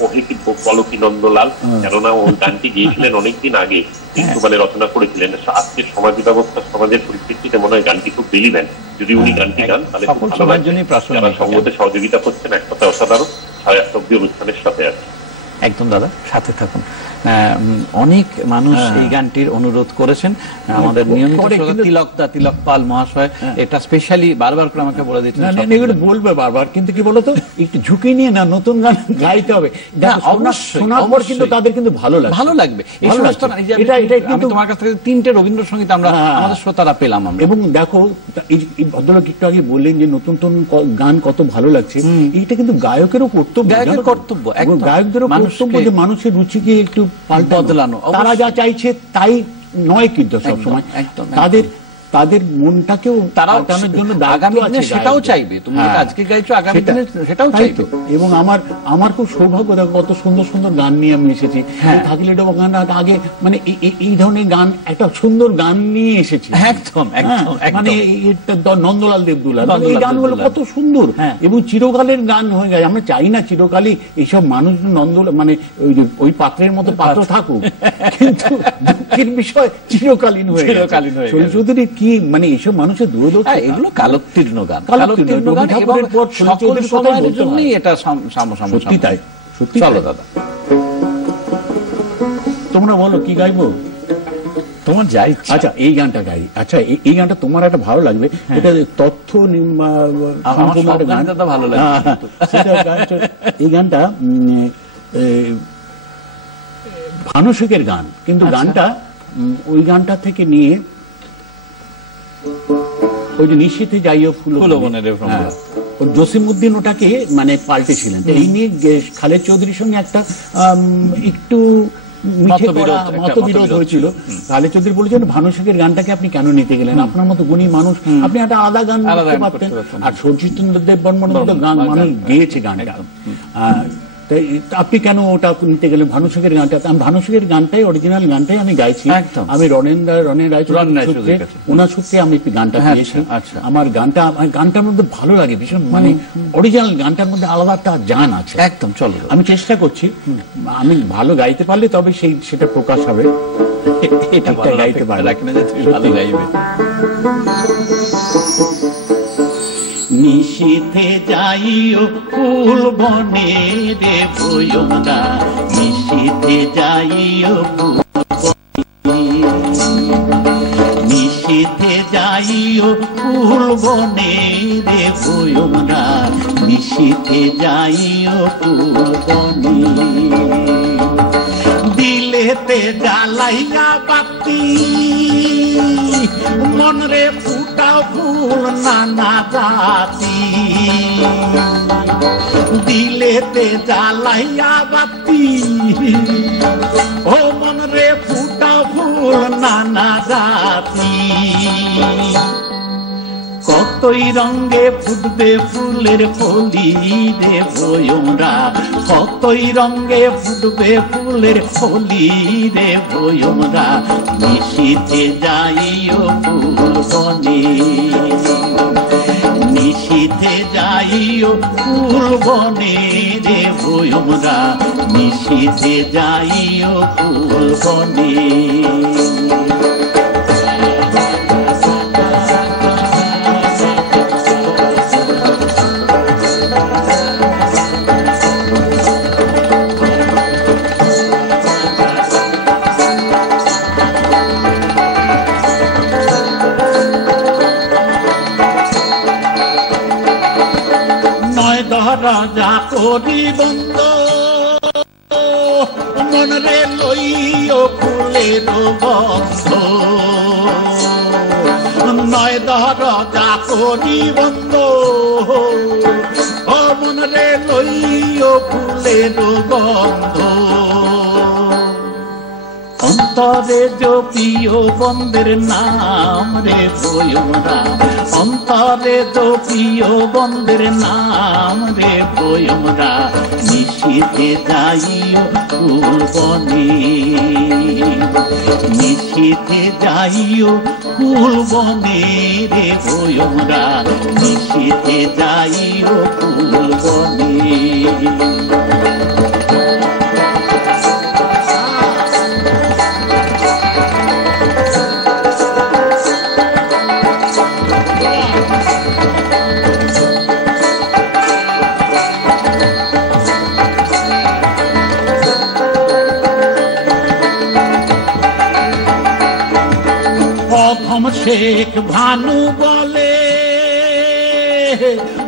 ওহে কি পলকি নন্দলাল, কেননা ওই গানটি গিয়েছিলেন অনেকদিন আগে, ইকবালে রচনা করেছিলেন। আজকে সমাজ ব্যবস্থা, সমাজের পরিস্থিতিতে মনে হয় গানটি খুব রিলিভেন্ট। যদি উনি গানটি গান তাহলে খুব ভালো লাগবে। যারা সঙ্গতে সহযোগিতা করছেন, এক কথা অসাধারণ। 6:30 অনুষ্ঠানের সাথে আছে। একদম দাদা, সাথে থাকুন। অনেক মানুষ এই গানটির অনুরোধ করেছেন। আমাদের নিয়মিত তিলক পাল মহাশয় এটা স্পেশালি বারবার করে আমাকে বলে দিচ্ছেন, বলবে বারবার, কিন্তু কি বলতো একটু ঝুঁকি নিয়ে না নতুন গান গাইতে হবে। শোনার পর কিন্তু তাদের কিন্তু ভালো লাগবে। তোমার কাছ থেকে 3টে রবীন্দ্রসঙ্গীত আমরা আমাদের শ্রোতারা পেলাম। এবং দেখো, এই ভদ্রলোক একটু আগে বললেন যে নতুন নতুন গান কত ভালো লাগছে, এইটা কিন্তু গায়কেরও কর্তব্য। গায়কদেরও কর্তব্য যে মানুষের রুচিকে একটু বদলানো। তারা যা চাইছে তাই নয় কিন্তু সবসময়, তাদের তাদের মনটাকেও তারাও কাটানোর জন্য আগামী দিনে সেটাও গায়কদের। চাইবে, তুমি হ্যাঁ। আজকে গাইছো আগামী দিনে সেটাও তাই চাইবে। তো। এবং আমার খুব সৌভাগ্য, দেখো কত সুন্দর সুন্দর গান নিয়ে আমি এসেছি। হ্যাঁ। থাকিলে ডোবা গান আগে মানে এই ধরনের গান, একটা সুন্দর গান নিয়ে এসেছি। একদম হ্যাঁ, একদম মানে একদম। নন্দলাল দেবদুলা, নন্দলাল এই গানগুলো দেবদুলাল। কত সুন্দর হ্যাঁ। এবং চিরকালের গান হয়ে গেছে। আমরা চাই না চিরকালই এইসব মানুষ মানে ওই পাত্রের মতো পাত্র থাকুক, কিন্তু দুঃখের বিষয় চিরকালীন হয়ে চিরকালীন হয়ে শরীর গেছে। চৌধুরীর কি মানে এইসব মানুষের দূরদর্শী। হ্যাঁ, এগুলো কালোত্তীর্ণ গান, কালোত্তীর্ণ গান, এবং ঠাকুরের পর শরীর সকল চৌধুরীর কথাই সময়ের বলতে জন্যই হয়। এটা সত্যি তাই, সত্যি চলো তাই। দাদা, তোমরা বলো কি গাইবো? তোমার যাই ইচ্ছা। আচ্ছা এই গানটা গাই। আচ্ছা এই গানটা তোমার একটা ভালো লাগবে, এটা তথ্য আমার সব গান দাদা ভালো লাগে। এই গানটা ভানুশেখের গান, কিন্তু গানটা ওই গানটা থেকে নিয়ে ওই যে নিশীথে যাইও ফুলবনের হ্যাঁ, জসিমউদ্দিন ওটাকে মানে পাল্টেছিলেন। তো এই নিয়ে খালেদ চৌধুরীর সঙ্গে একটা একটু মতবিরোধ হয়েছিল। খালেদ চৌধুরী বলেছেন ভানুশেখের গানটাকে আপনি কেন নিতে গেলেন, আপনার মতো গুণী মানুষ, আপনি একটা আলাদা গান করতে পারতেন। আর সচিতেন্দ্র দেব বর্মনের মতো গান মানুষ গেয়েছে গানটা, আপনি কেন ওটা নিতে গেলেন ভানুশেখের গানটা? আমি ভানুশেখের গানটাই, অরিজিনাল গানটাই আমি গাইছি। আমি রনেন রায় সূত্রে, ওনার সূত্রে আমি গানটা পেয়েছি। আমার গানটার মধ্যে ভালো লাগে ভীষণ, মানে অরিজিনাল গানটার মধ্যে আলাদা একটা জান আছে। একদম, চলো আমি চেষ্টা করছি, আমি ভালো গাইতে পারলে তবে সেটা প্রকাশ হবে। এটা গাইতে পারলে ভালো গাইবে। নিশীথে যাইও ফুল বনে রে ভয়ঙ্গা, নিশীথে যাইও ফুল বনে, নিশীথে যাইও ফুল বনে রে ভয়ঙ্গা, নিশীথে যাইও ফুল বনে, দিলেতে জ্বালাইয়া বাতি মনরে ফুটাও ফুল নানা জাতি, দিলেতে জ্বালাইয়া বাতি ও মনরে ফুটাও ফুল নানা জাতি, কতই রঙে ফুটবে ফুলের কলি রে ভয়ঙ্গা, কতই রঙে ফুটবে ফুলের কলি রে ভয়ঙ্গা, নিশীথে যাইও ফুল বনে, নিশীথে যাইও ফুল বনে রে ভয়ঙ্গা, নিশীথে যাইও ফুল বনে। রাজা করি বন্ধ মনরে লইও ফুলের বন্ধ, নয় রাজা করি বন্ধ ও মনরে লইও ফুলের গন্ধ, অন্তরে জপিও বন্ধের নাম রে ভয়ঙ্গা, অন্তরে জপিও বন্ধের নাম রে ভয়ঙ্গা, নিশীথে যাইও ফুল বনে, নিশীথে যাইও ফুল বনে রে ভয়ঙ্গা, নিশীথে যাইও ফুল বনে। শেখ ভানু বলে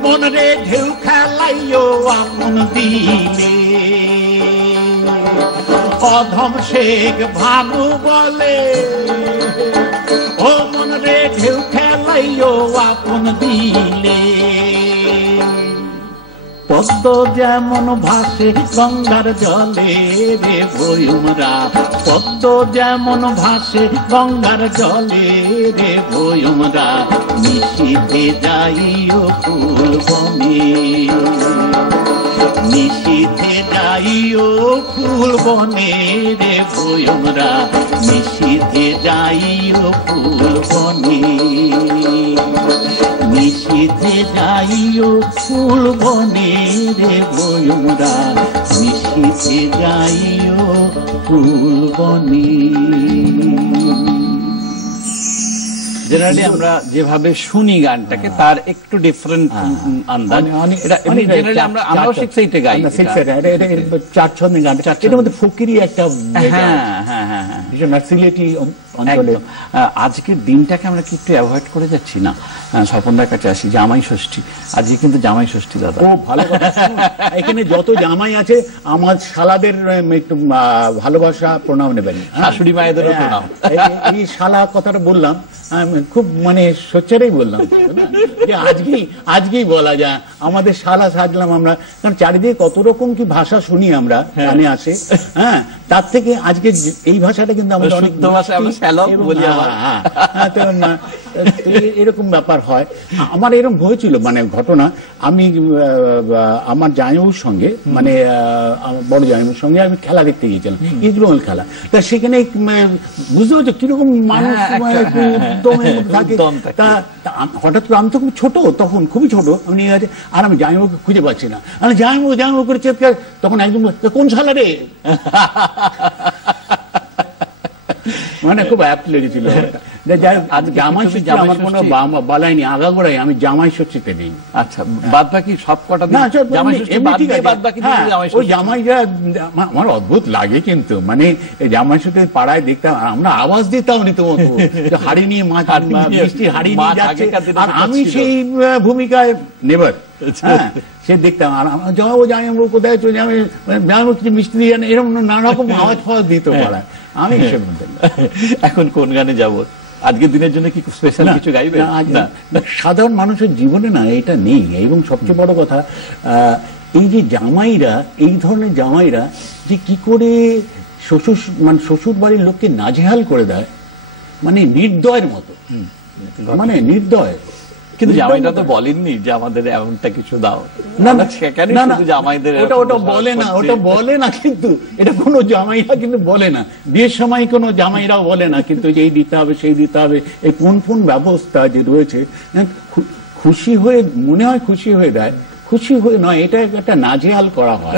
মনরে ঢেউ খেলাইও আপন দিলে, অধম শেখ ভানু বলে ও মনরে ঢেউ খেলাইও আপন দিলে, পদ্ম যেমন ভাসে গঙ্গার জলে রে ভয়ুমরা, পদ্ম যেমন ভাসে গঙ্গার জলে রে ভয়ুমরা, নিশীথে যাইও ফুল বনে, নিশীথে যাইও ফুল বনে রে ভয়ুমরা, নিশীথে যাইও ফুল বনে, নিশীথে যাইও ফুল বনে রে ভয়ুমরা, নিশীথে যাইও ফুল বনে। জেনারেলি আমরা যেভাবে শুনি গানটাকে তার একটু ডিফারেন্ট আন্দাজ, আমরাও সিক্সেইটে গাই, চার ছন্দে গান, এটার মধ্যে ফকিরি একটা সিলেটি অঞ্চলে। আজকের দিনটাকে আমরা কি একটু অ্যাভয়েড করে যাচ্ছি না? স্বপনদার কাছে আসি, জামাই ষষ্ঠী, আজকে কিন্তু জামাই ষষ্ঠী দাদা। ও ভালো কথা। এখানে যত জামাই আছে আমার শালাদের একটু ভালোবাসা প্রণাম নেবেন, শাশুড়ি মায়েদেরও প্রণাম। এই শালা কথাটা বললাম খুব মানে সোচ্চারেই বললাম যে আজকেই বলা যায় আমাদের শালা সাজলাম আমরা, কারণ চারিদিকে কত রকম কি ভাষা শুনি আমরা, গানে আসে, হ্যাঁ, তার থেকে আজকে এই ভাষাটা কিন্তু আমাদের অনেক এরকম ব্যাপার হয়। আমার এরকম হয়েছিল মানে ঘটনা, আমি আমার জামাইবাবুর সঙ্গে মানে বড় জামাইবাবুর সঙ্গে আমি খেলা দেখতে গিয়েছিলাম, ইজরুল খেলা। তা সেখানে বুঝতে পারছো কিরকম মানুষ থাকে। তা হঠাৎ করে আমি তো খুব ছোট, তখন খুবই ছোট, আমি নিয়ে গেছে, আর আমি জামাইবাবুকে খুঁজে পাচ্ছি না, আমি জামাইবাবু করে চেপকে, তখন একদম কোন শালা রে, মানে খুব অ্যাপ্ট লেগেছিল। জামাই ষষ্ঠী আমার কোনো বালাইনি, আগাগোড়াই আমি জামাই ষষ্ঠীতে নেই। আচ্ছা, বাদ বাকি সব কটা ওই জামাইরা আমার অদ্ভুত লাগে, কিন্তু মানে জামাই ষষ্ঠী পাড়ায় দেখতাম, আমরা আওয়াজ দিতাম রীতিমতো, হাড়ি নিয়ে মাছ, মিষ্টির হাড়ি নিয়ে যাচ্ছে, আর আমি সেই ভূমিকায় নেবার, হ্যাঁ, সে দেখতাম। আর যাবো জামাইবাবু কোথায় চলে যাবে, জামাইবাবু কিছু মিষ্টি দিয়ে এরকম নানা রকম আওয়াজ ফাওয়াজ দিত পাড়ায়, আমি এসব বলতাম। এখন কোন গানে যাবো? আজকের দিনের জন্য কি স্পেশাল কিছু গাইবে? সাধারণ মানুষের জীবনে না এটা নেই। এবং সবচেয়ে বড় কথা, এই যে জামাইরা, এই ধরনের জামাইরা যে কি করে শ্বশুর বাড়ির লোককে নাজেহাল করে দেয়, মানে নির্দয়ের মতো, মানে নির্দয়। কিন্তু জামাইরা তো বলেননি যে আমাদের এমনটা কিছু দাও, না সেখানে জামাইদের ওটা বলে না, ওটা বলে না, কিন্তু এটা কোনো জামাইরা কিন্তু বলে না, বিয়ের সময় কোনো জামাইরাও বলে না, কিন্তু যে এই দিতে হবে সেই দিতে হবে, এই কোন ব্যবস্থা যে রয়েছে, খুশি হয়ে মনে হয় খুশি হয়ে দেয়, খুশি হয়ে নয়, এটা একটা নাজেহাল করা হয়।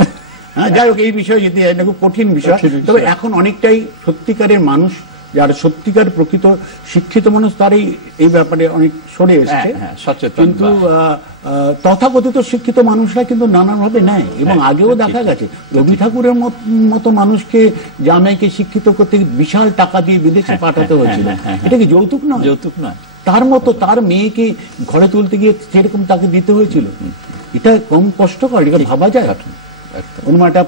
হ্যাঁ, যাই হোক, এই বিষয়ে যেতে এটা খুব কঠিন বিষয়। তবে এখন অনেকটাই সত্যিকারের মানুষ, যারা সত্যিকার প্রকৃত শিক্ষিত মানুষ, তারাই এই ব্যাপারে অনেক সরে এসছে, কিন্তু তথাকথিত শিক্ষিত মানুষরা কিন্তু নানাভাবে নেয়। এবং আগেও দেখা গেছে রবি ঠাকুরের মতো মানুষকে, জামাইকে শিক্ষিত করতে বিশাল টাকা দিয়ে বিদেশে পাঠাতে হয়েছিল। এটা কি যৌতুক নয়? যৌতুক নয়। তার মতো তার মেয়েকে ঘরে তুলতে গিয়ে যেরকম তাকে দিতে হয়েছিল, এটা কম কষ্টকর? এটা ভাবা যায়? কোনো একটা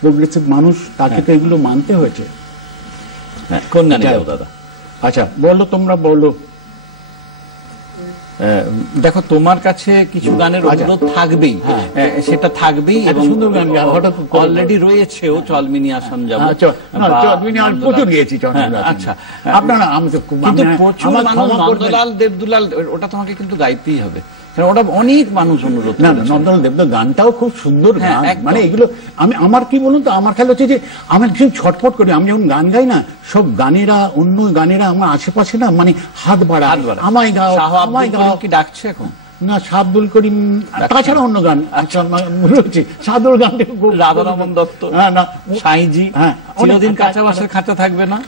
প্রোগ্রেসিভ মানুষ, তাকে তো এগুলো মানতে হয়েছে। কোন গানে যাও দাদা? আচ্ছা বলো, তোমরা বলো। দেখো, তোমার কাছে কিছু গানের অনুরোধ থাকবেই, সেটা থাকবেই, এবং সুন্দর গান অলরেডি রয়েছেও। চলমিনি আসন যাবো, প্রচুর গিয়েছি। আচ্ছা, আপনারা কিন্তু প্রচুর মানুষ, নন্দলাল দেবদুলাল, ওটা তোমাকে কিন্তু গাইতেই হবে, ওটা অনেক মানুষ অনুরোধ। না, নন্দলাল দেবদুলাল গানটাও খুব সুন্দর গান। মানে এগুলো আমার কি বলুন তো, আমার খেয়াল হচ্ছে যে আমার ভীষণ ছটফট করি, আমি যখন গান গাই না, সব গানেরা, অন্য গানেরা আমার আশেপাশে না মানে হাত বাড়া, আমায় গাও, আমায় গাও। কি ডাকছে এখন? না, শাহদুল করিম, তাছাড়া অন্য গান রয়েছে। শাহদুল গানটা রাধারমন দত্ত, না সাইজি, চিরদিন কাঁচা বাসের খাঁচা থাকবে না,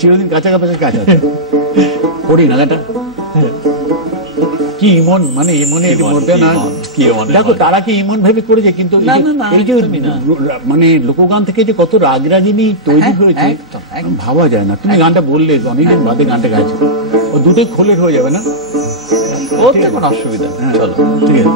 চিরদিন কাছাকাছি কাজ আছে পড়ি না গানটা। কি ইমন, মানে ইমনের মধ্যে না, দেখো তারা কি ইমন ভেবে করেছে, কিন্তু এই যে মানে লোকগান থেকে যে কত রাগরাগিনী তৈরি হয়েছে ভাবা যায় না। তুমি গানটা বললে, অনেকদিন বাদে গানটা গাইছো, ও দুটোই খোলের হয়ে যাবে না, ওতে কোনো অসুবিধা নেই। চলো, ঠিক আছে।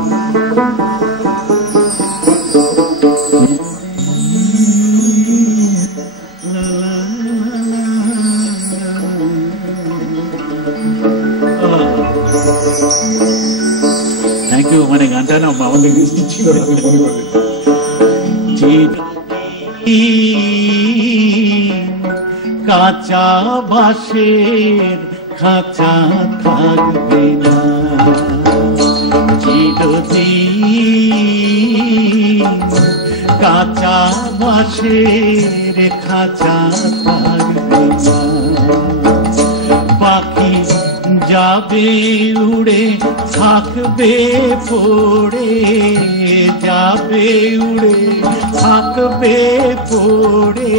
Thank you. মানে গানটা না আমাদের ছিল না, আমি মনে করি কাঁচা বাঁশের খাঁচা থাকবে না, চিরদিন কাঁচা বাঁশের খাঁচা থাকবে না। পাখি যাবে উড়ে থাকবে পড়ে, যাবে উড়ে থাকবে পড়ে,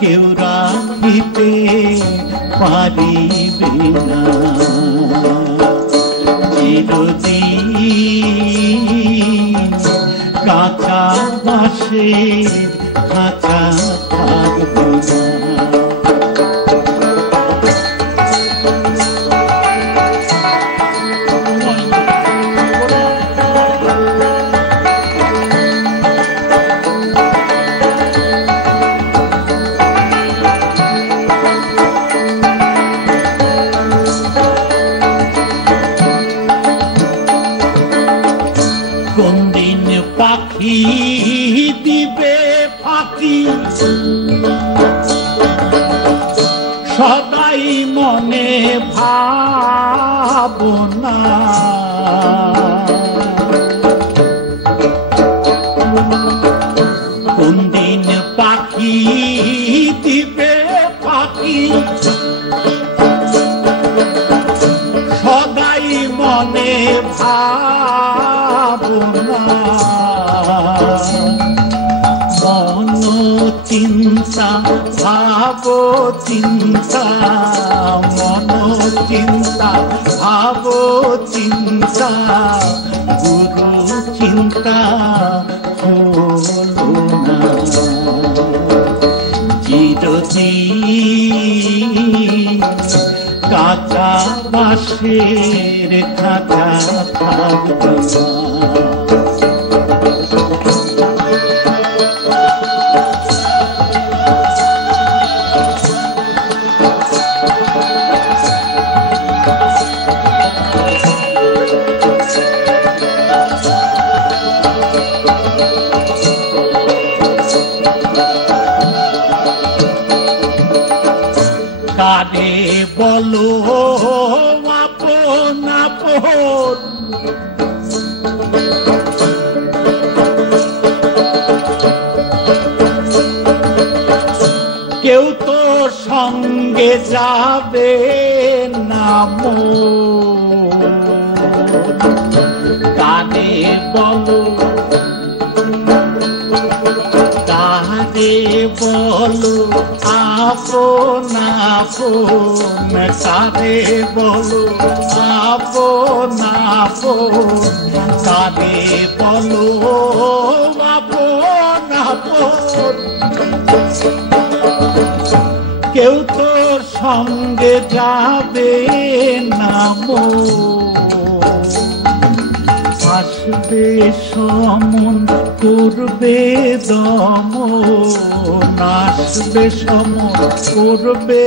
কেউ রাখিতে পারিবে না। চিরদিন কাঁচা বাঁশের খাঁচা থাকবে না। কোনদিন পাখি দিবে ফাঁকি, সদাই মনে ভাবনা। কোনদিন পাখি দিবে ফাঁকি, সদাই মনে ভাবনা। মন চিন্তা ভাব চিন্তা, মন চিন্তা ভাব চিন্তা, গুরু চিন্তা হলো না। চিরদিন কাঁচা বাঁশের খাঁচা থাকবে না। কারে বলো আপন আপন, কেউ তো সঙ্গে যাবে না মন। কারে বলো, কারে বলো আপন আপন, কারে বলো আপন আপন, কারে বলো আপন আপন, কেউ তো সঙ্গে যাবে না মন। আসবে সমন করবে দমন, আসবে সমন করবে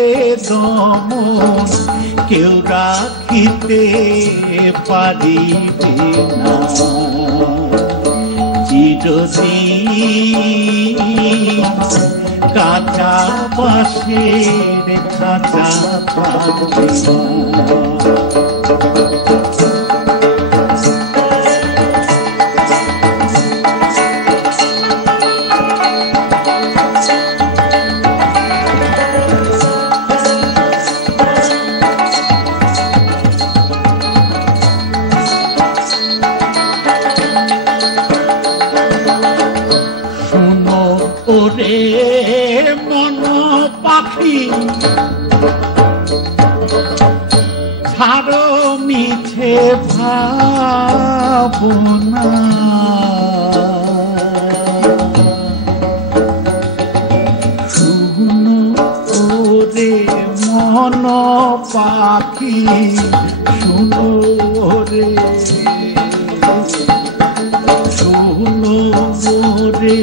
দমন, কেউ রাখিতে পারিবে না। চিরদিন কাঁচা বাঁশের খাঁচা থাকবে না। ওরে মন পাখি ছাড়ো মিছে ভাবনা, শুনো ওরে মন পাখি, শুনো রে, শুনো রে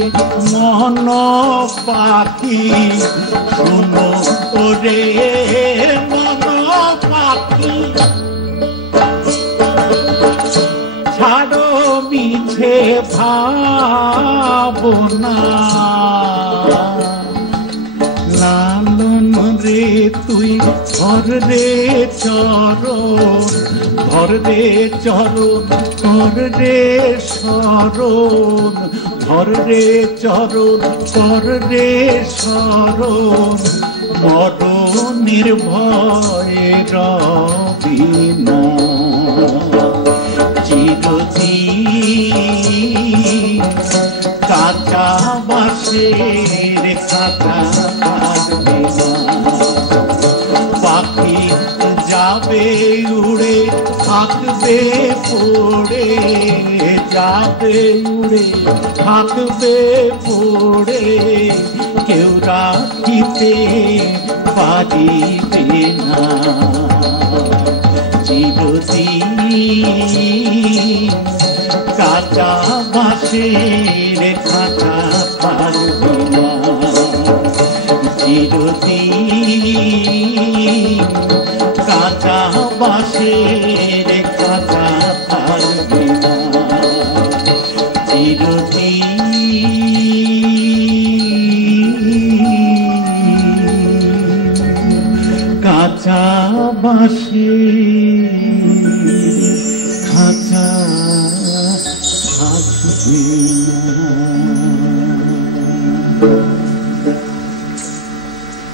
মন পাখি, শুনো রে মন পাখি। ভাবনা লালন রে তুই ধর রে চরণ ধর রে চরণ ধর রে শরণ ধর রে চরণ ধর রে শরণ মরণের ভয়ে রবি না চিরদিন কাঁচা বাঁশের খাঁচা পারবে না পাখি যাবে উড়ে থাকবে পড়ে যাবে উড়ে থাকবে পড়ে কেউ রাখিতে পারিবে না চিরদিন কাঁচা বাঁশের খাঁচা পারবে না চিরদিন কাঁচা বাঁশের খাঁচা পারবে না চিরদিন কাঁচা বাঁশের খাঁচা থাকবে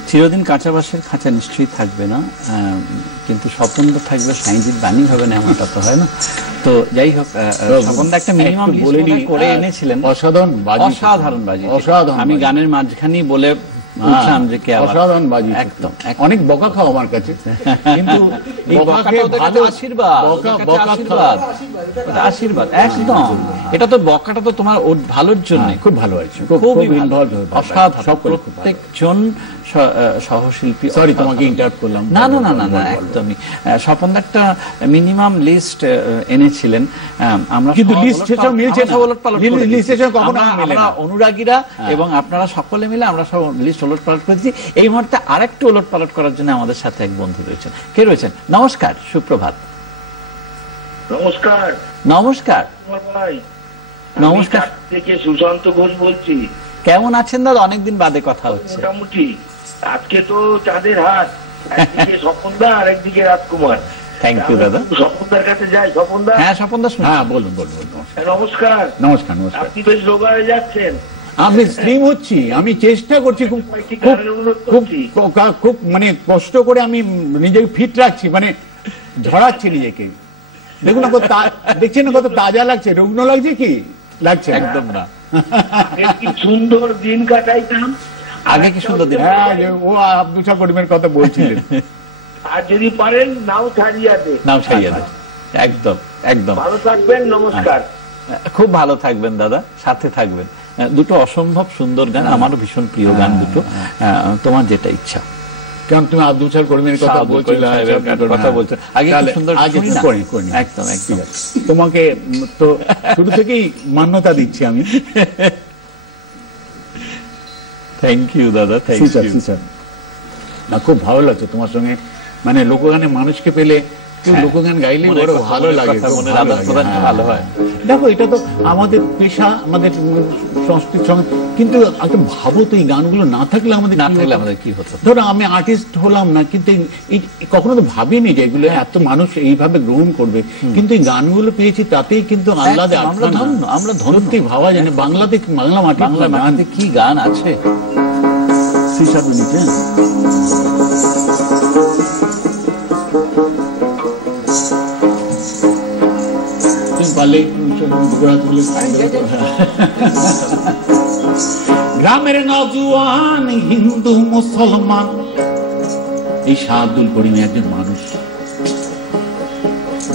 চিরদিন কাঁচা বাঁশের খাঁচা নিশ্চয়ই থাকবে না, কিন্তু স্বপনদা থাকবে সাইন্সিক বাণী হবে না এমনটা তো হয় না। তো যাই হোক, স্বপনদা একটা মিনিমাম করে এনেছিলেন। অসাধারণ বাজি, অসাধারণ বাজি, অসাধারণ। আমি গানের মাঝখানেই বলে উঠলাম যে কে অসাধারণ বাজি, একদম অনেক বকা খাও আমার কাছে, কিন্তু এই বকাটা ওদের কাছে আশীর্বাদ, আশীর্বাদ একদম। এটা তো বকাটা তো তোমার ওর ভালোর জন্য, খুব ভালো হয়েছে, খুবই অসাধারণ। প্রত্যেকজন সহশিল্পী, সরি তোমাকে ইন্টারাপ্ট করলাম। না না না না না, একদমই। স্বপনদা একটা মিনিমাম লিস্ট এনেছিলেন, আমরা কিন্তু লিস্ট সেসব মিলছে না, লিস্ট সেসব কখনো মিলে না। অনুরাগীরা এবং আপনারা সকলে মিলে আমরা সব লিস্ট ওলট পালট করেছি। এই মুহূর্তে আরেকটু ওলট পালট করার জন্য আমাদের সাথে এক বন্ধু রয়েছেন। কে রয়েছেন? নমস্কার, সুপ্রভাত। নমস্কার। নমস্কার ভাই, নমস্কার থেকে সুশান্ত ঘোষ বলছি। কেমন আছেন দাদা? অনেকদিন বাদে কথা হচ্ছে। মোটামুটি। আজকে তো চাঁদের হাট, একদিকে স্বপনদা আর একদিকে রাজকুমার। থ্যাংক ইউ দাদা। স্বপনদার কাছে যাই। স্বপনদা, হ্যাঁ স্বপনদা, হ্যাঁ বলুন বলুন। নমস্কার। নমস্কার নমস্কার। আপনি বেশ রোগা হয়ে যাচ্ছেন। আমি স্লিম হচ্ছি, আমি চেষ্টা করছি, খুব খুব মানে কষ্ট করে আমি নিজেকে ফিট রাখছি, মানে ঝরাচ্ছি নিজেকে। দেখুন না, দেখছেন না কত তাজা লাগছে, রুগ্ন লাগছে কি লাগছে? একদম না। কি সুন্দর দিন কাটাইতাম আগে, কি সুন্দর দিন। হ্যাঁ, ও আব্দুল শাহ করিমের কথা বলছিলেন। আর যদি পারেন নাও ছাড়িয়ে দে, নাও ছাড়িয়ে দে। একদম একদম। ভালো থাকবেন। নমস্কার। খুব ভালো থাকবেন দাদা, সাথে থাকবেন। দুটো অসম্ভব সুন্দর গান, আমারও ভীষণ প্রিয় গান দুটো। তোমার যেটা ইচ্ছা। কারণ তুমি আব্দুল শাহ করিমের কথা বলছিলে, কথা বলছো আগে, সুন্দর একদম একদম। তোমাকে তো শুরু থেকেই মান্যতা দিচ্ছি আমি। থ্যাংক ইউ দাদা, থ্যাংক ইউ। না, খুব ভালো লাগছে তোমার সঙ্গে, মানে লোকগানে মানুষকে পেলে, লোকগান গাইলে বড় ভালো লাগে, ভালো হয়। দেখো, এটা তো আমাদের পেশা, আমাদের সংস্কৃতির সঙ্গে, কিন্তু একটা ভাবো তো, এই গানগুলো না থাকলে আমাদের কি হতো? ধরো আমি আর্টিস্ট হলাম না, কিন্তু কখনো তো ভাবিনি যে এগুলো এত মানুষ এইভাবে গ্রহণ করবে, কিন্তু এই গানগুলো পেয়েছি, তাতেই কিন্তু আল্লাহর আমরা সত্যি ভাবা যায় না, বাংলাতে, বাংলা মাটিতে কি গান আছে। গ্রামের নওজোয়ান হিন্দু মুসলমান, এই শাহ আব্দুল করিম একজন মানুষ।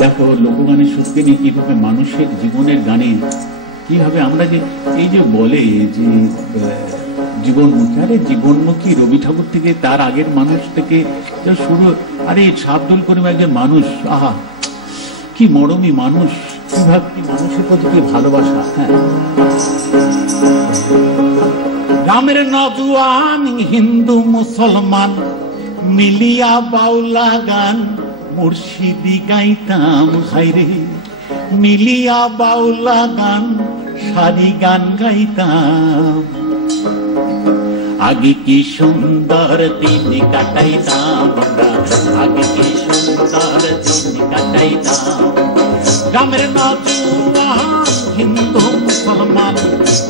দেখো, লোকগানের সত্যি নিয়ে কিভাবে মানুষের জীবনের গানে কিভাবে আমরা যে এই যে বলে যে জীবনমুখী, আরে জীবনমুখী রবি ঠাকুর থেকে, তার আগের মানুষ থেকে শুরু। আরে শাহ আব্দুল করিম একজন মানুষ, আহা কি মরমী মানুষ, কিভাবে মানুষের প্রতি কি ভালোবাসা। হ্যাঁ, গ্রামের নওজোয়ান হিন্দু মুসলমান মিলিয়া বাউলা গান মুর্শিদি গাইতাম হাইরে, মিলিয়া বাউলা গান সারি গান গাইতাম, আগে কি সুন্দর দিন কাটাইতাম আমরা, আগে কি সুন্দর দিন কাটাইতাম। গ্রামের নওজোয়ান হিন্দু মুসলমান,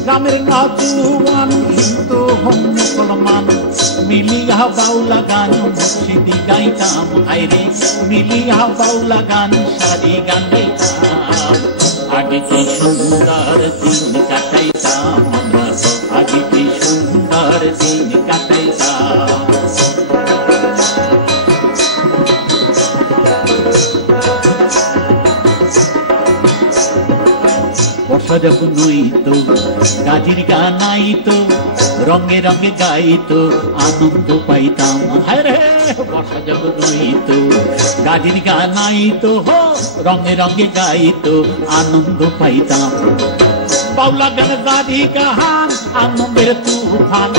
গ্রামের নওজোয়ান হিন্দু মুসলমান, মিলিয়া বাউলা গান মুর্শিদি গাইতাম, আইরে মিলিয়া বাউলা গান সারি গান গাইতাম। আগে কি সুন্দর দিন কাটাইতাম আমরা, আগে কি সুন্দর দিন কাটাইতাম। বর্ষা যখন হইতো গাজির গান আইতো, রঙে রঙে গাইতো আনন্দ পাইতাম, হায় রে বর্ষা যখন হইতো গাজির গান আইতো, রঙে রঙে গাইতো আনন্দ পাইতাম। বাউলা গান জারি গান আনন্দের তুফান,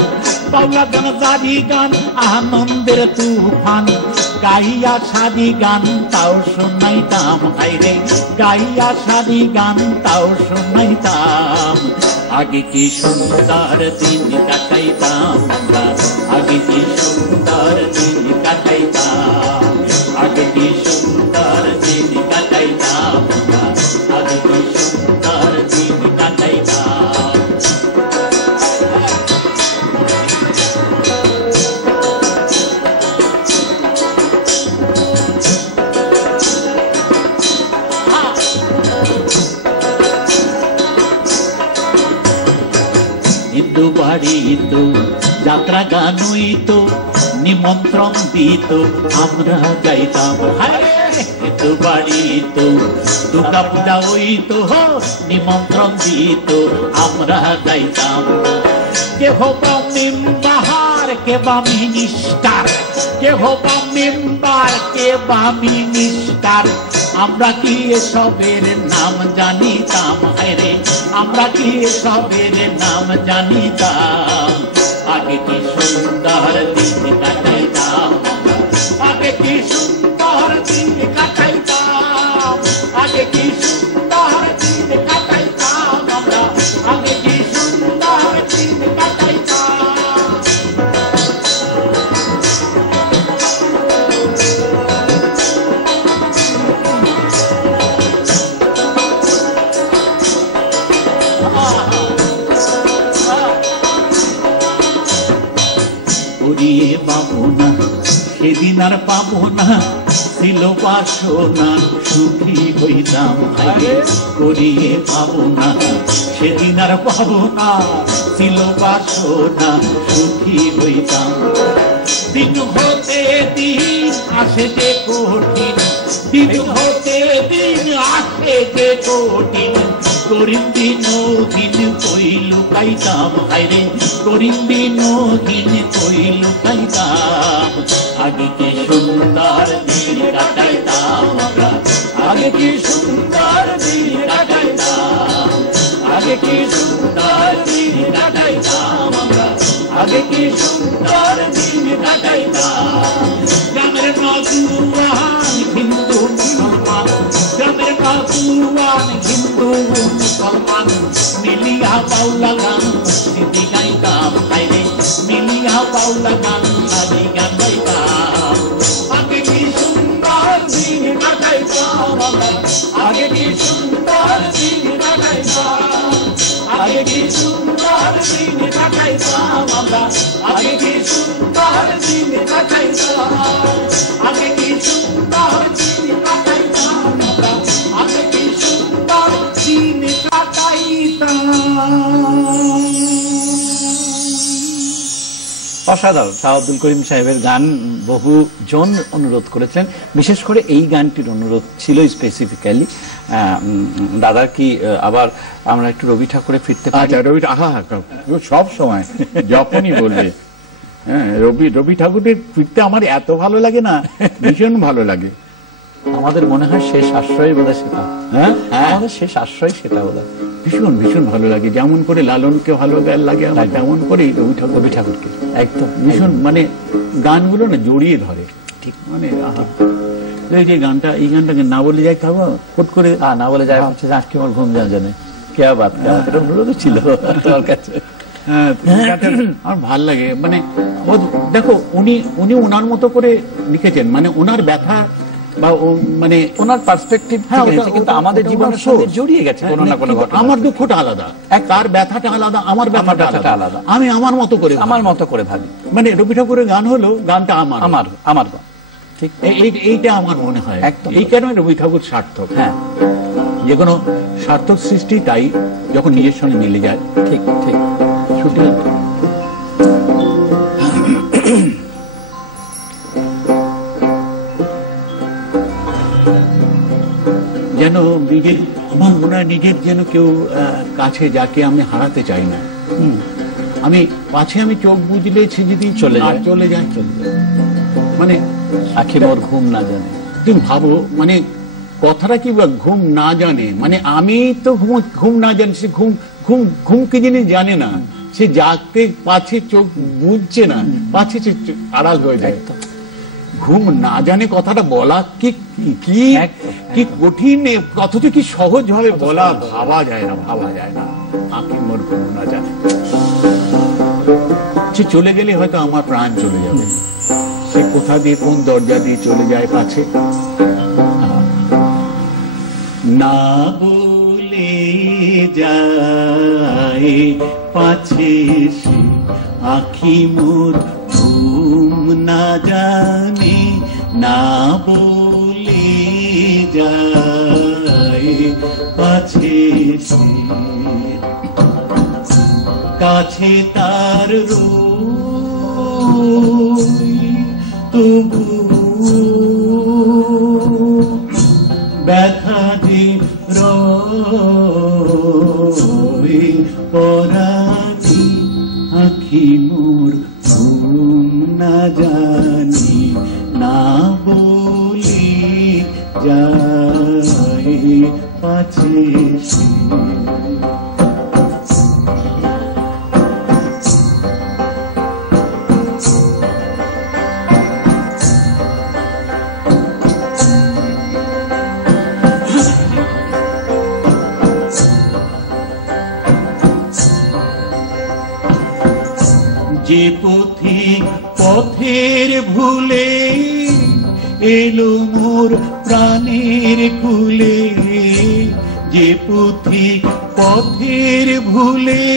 বাউলা গান জারি গান আনন্দের তুফান, গাইয়া সারি গান তাও শোনাইতাম, হায়রে গাইয়া সারি গান তাও শোনাইতাম। আগে কি সুন্দর দিন কাটাইতাম আমরা, আগে কি সুন্দর দিন কাটাইতাম, আগে কি সুন্দর দিন কাটাইতাম আমরা, আগে কি সুন্দর দিন কাটাইতাম। হিন্দু বাড়িতো যাত্রা গান হইতো, নিমন্ত্রণ দিত আমরা গাইতাম, হিন্দু বাড়িতো দুর্গা পূজা হইতো, নিমন্ত্রণ দিত আমরা গাইতাম। কেহ বা মেম্বার কে বা মিনিস্টার, কেহ বা মেম্বার কে বা মিনিস্টার, আমরা কি এসবের নাম জানিতাম, হায়রে আমরা কি এসবের নাম জানিতাম। আগে কি সুন্দর দিন কাটাইতাম, আগে কি সুন্দর দিন কাটাইতাম, আগে কি সুন্দর দিন কাটাইতাম আমরা, আগে কি সুন্দর দিন কাটাইতাম। করিয়ে পাবো না সেদিন আর পাবো না, ছিল বাসনা সুখী হইতাম, করিয়ে পাবো না সেদিন আর পাবো না, ছিল বাসনা সুখী হইতাম। দিন হতে দিন আসে যে কঠিন, দিন হতে দিন আসে যে কঠিন, করিম দিন দিন কই লুকাইতাম, হায়রে করিম দিন দিন কই লুকাইতাম। আগে কি সুন্দর দিন কাটাইতাম আমরা, আগে কি সুন্দর দিন কাটাইতাম, আগে কি সুন্দর দিন কাটাইতাম আমরা, আগে কি সুন্দর দিন কাটাইতাম। গ্রামের নওজোয়ান হিন্দু মুসলমান, গ্রামের নওজোয়ান হিন্দু মুসলমান, মিলিয়া বাউলা গান মুর্শিদি গাইতাম, হায়রে মিলিয়া বাউলা গান সারি গান গাইতাম। আগে কি সুন্দর দিন কাটাইতাম আমরা, আগে কি সুন্দর দিন কাটাইতাম, আগে কি সুন্দর দিন কাটাইতাম আমরা, আগে কি সুন্দর দিন কাটাইতাম, আগে কি সুন্দর দিন কাটাইতাম আমরা, আগে কি সুন্দর দিন কাটাইতাম। অসাধারণ। শাহ আব্দুল করিম সাহেবের গান বহু জন অনুরোধ করেছেন, বিশেষ করে এই গানটির অনুরোধ ছিল স্পেসিফিক্যালি। দাদা কি আবার আমরা একটু রবি ঠাকুরে ফিরতে পারি? আচ্ছা, রবি সব সময় যখনই বলবে। হ্যাঁ, রবি ঠাকুরের ফিরতে আমার এত ভালো লাগে না, ভীষণ ভালো লাগে। আমাদের মনে হয় শেষ আশ্রয় বোধহয় সেটা। হ্যাঁ, আমাদের শেষ আশ্রয় সেটা বোধহয় ভীষণ ভীষণ ভালো লাগে। যেমন করে লালনকে ভালো লাগে আমার, তেমন করে রবি ঠাকুরকে একদম ভীষণ, মানে গানগুলো না জড়িয়ে ধরে, ঠিক মানে এই যে গানটা, এই গানটাকে না বলে যাই খাবো ফট করে না বলে যায় হচ্ছে আজকে আমার ঘুম জানে। क्या बात এটা অনুরোধ ছিল তোমার কাছে। হ্যাঁ, আমার ভাল লাগে, মানে দেখো উনি ওনার মতো করে লিখেছেন, মানে ওনার ব্যথা বা মানে ওনার পার্সপেক্টিভ কিন্তু আমাদের জীবনের সঙ্গে জড়িয়ে গেছে কোনো না কোনো ঘটনা। আমার দুঃখটা আলাদা, তার ব্যথাটা আলাদা, আমার ব্যথাটা আলাদা। আমি আমার মতো করে ভাবি, মানে রবি ঠাকুরের গান হলো গানটা আমার গান, ঠিক এইটা আমার মনে হয়। এই কারণে রবি ঠাকুর সার্থক। হ্যাঁ, যে কোনো সার্থক সৃষ্টি তাই যখন নিজের সঙ্গে মিলে যায়। ঠিক ঠিক ছুটি যেন নিজের, আমার মনে হয় নিজের যেন কেউ কাছে যাকে আমি হারাতে চাই না। আমি পাছে আমি চোখ বুঝলেছি যদি চলে যায়, মানে আখি মোর ঘুম না জানে। তুমি ভাবো, মানে কথাটা কি ঘুম না জানে, মানে আমি তো ঘুম না জানি, সে ঘুম কি জিনিস জানে না, সে যাকে পাছে চোখ বুঝছে না, পাছে সে আড়াল হয়ে যায়। ঘুম না জানে কথাটা বলা কি কঠিন, অথচ কি সহজ ভাবে বলা, ভাবা যায় না। আঁকি মোর ঘুম না জানে, সে চলে গেলে হয়তো আমার প্রাণ চলে যাবে, সে কোথা দিয়ে কোন দরজা দিয়ে চলে যায় পাছে না বলে যায় পাছে সে, আঁখি মোর ঘুম না জানে। না বলে যায় পাছে সে, কাছে তার রই তবু ব্যথা যে রই পরানি। আঁখি মোর ঘুম না জানি, না বলি যায় পাছে সে। যে পথিক পথের ভুলে এলো মোর প্রাণের কুলে, যে পথিক পথের ভুলে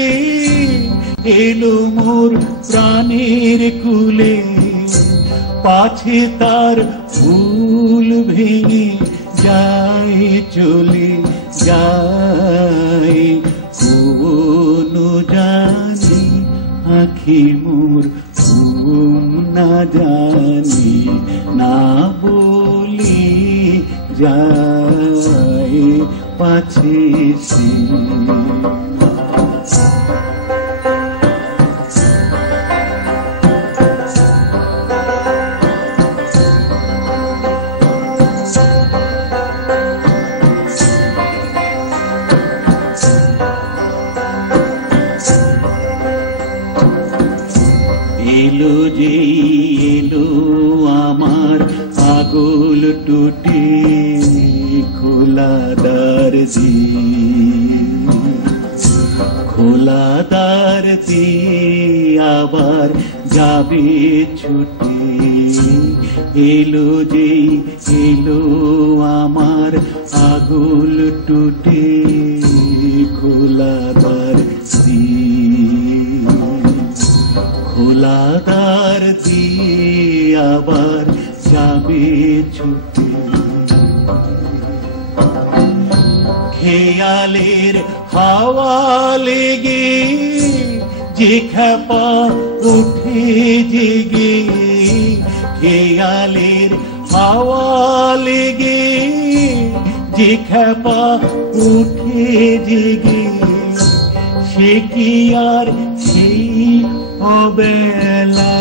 এলো মোর প্রাণের কুলে, পাছে তার ভুল ভেঙে যায় চলে যায় কোন জানি। আঁখি মোর ঘুম না জানি, না বলি যায় পাছে সে। এলো যেই এলো আমার আগল টুটি, খোলা দরজি খোলা দরজি আবার যাবে ছুটে। এলো যেই এলো আমার আগল টুটি, খোলা দরজি খোলা দরজি আবার যাবে ছুটে। খেয়ালের হাওয়া লেগে যে খেপা উঠে জেগে, খেয়ালের হাওয়া লেগে যে খেপা উঠে জেগে, সে কি আর সেই অবেলায়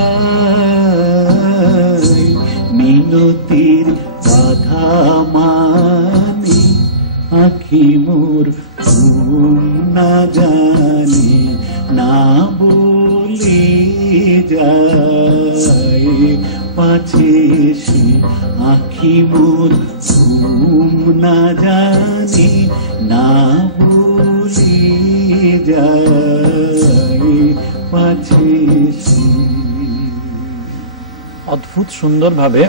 মিনতির বাধা মানে। আঁখি মোর ঘুম না জানি, না বলে যায় পাছে সে। আঁখি মোর ঘুম না জানি, না ভুলিয়ে যায় পাছে সে। অদ্ভুত সুন্দরভাবে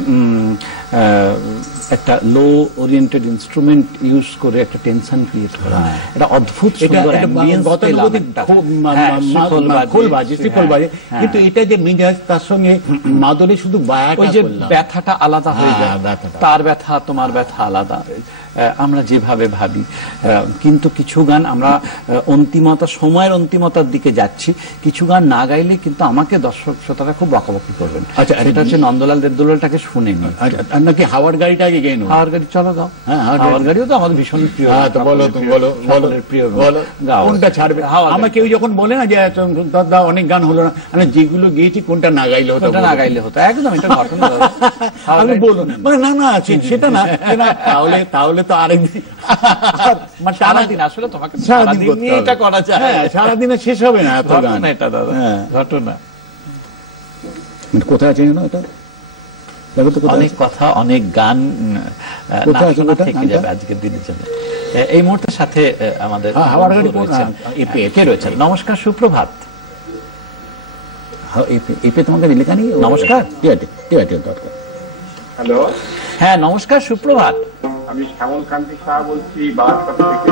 একটা লো ওরিয়েন্টেড ইনস্ট্রুমেন্ট ইউজ করে একটা টেনশন ক্রিয়েট করা, এটা অদ্ভুত সুন্দর ambience পেলাম একটা। হ্যাঁ, শিকল বাজে, কিন্তু এটা যে মিজাজ তার সঙ্গে মাদলে শুধু ওই যে ব্যথাটা আলাদা হয়ে যায়, তার ব্যথা তোমার ব্যথা আলাদা, আমরা যেভাবে ভাবি। কিন্তু কিছু গান আমরা সময়ের অন্তিমতার দিকে যাচ্ছি, কিছু গান না গাইলে কিন্তু আমাকে দর্শক শ্রোতারা খুব বকাবকি করবেন। আচ্ছা, সেটা হচ্ছে নন্দলাল দেবদুলালটাকে শুনেনি নাকি হাওয়ার গাড়িটা আগে গেয়ে হাওয়ার গাড়ি, চলো গাও। হ্যাঁ, হাওয়ার গাড়িও তো আমাদের ভীষণ প্রিয়। বলো প্রিয় গাও, কোনটা ছাড়বে? আমাকে কেউ যখন বলে না যে দাদা অনেক গান হলো না, মানে যেগুলো গিয়েছি কোনটা না গাইলে হতো, না গাইলে হতো, একদম এটা ঘটনা। আমি বলুন মানে না সেটা না, তাহলে তো আরেকদিন সারাদিন আসলে তোমাকে সারাদিন এটা করা যায়, সারাদিনে শেষ হবে না এত গান। এটা দাদা ঘটনা কোথায় আছে জানো? এটা অনেক কথা, অনেক গান থেকে যাবে আজকের দিনের জন্য। এই মুহূর্তের সাথে আমাদের কে রয়েছেন? নমস্কার, সুপ্রভাত। এপে তোমাকে লেখা নেই? নমস্কার। দরকার। হ্যালো, হ্যাঁ নমস্কার, সুপ্রভাত। আমি শ্যামল কান্তি শাহ বলছি বারাসাত থেকে।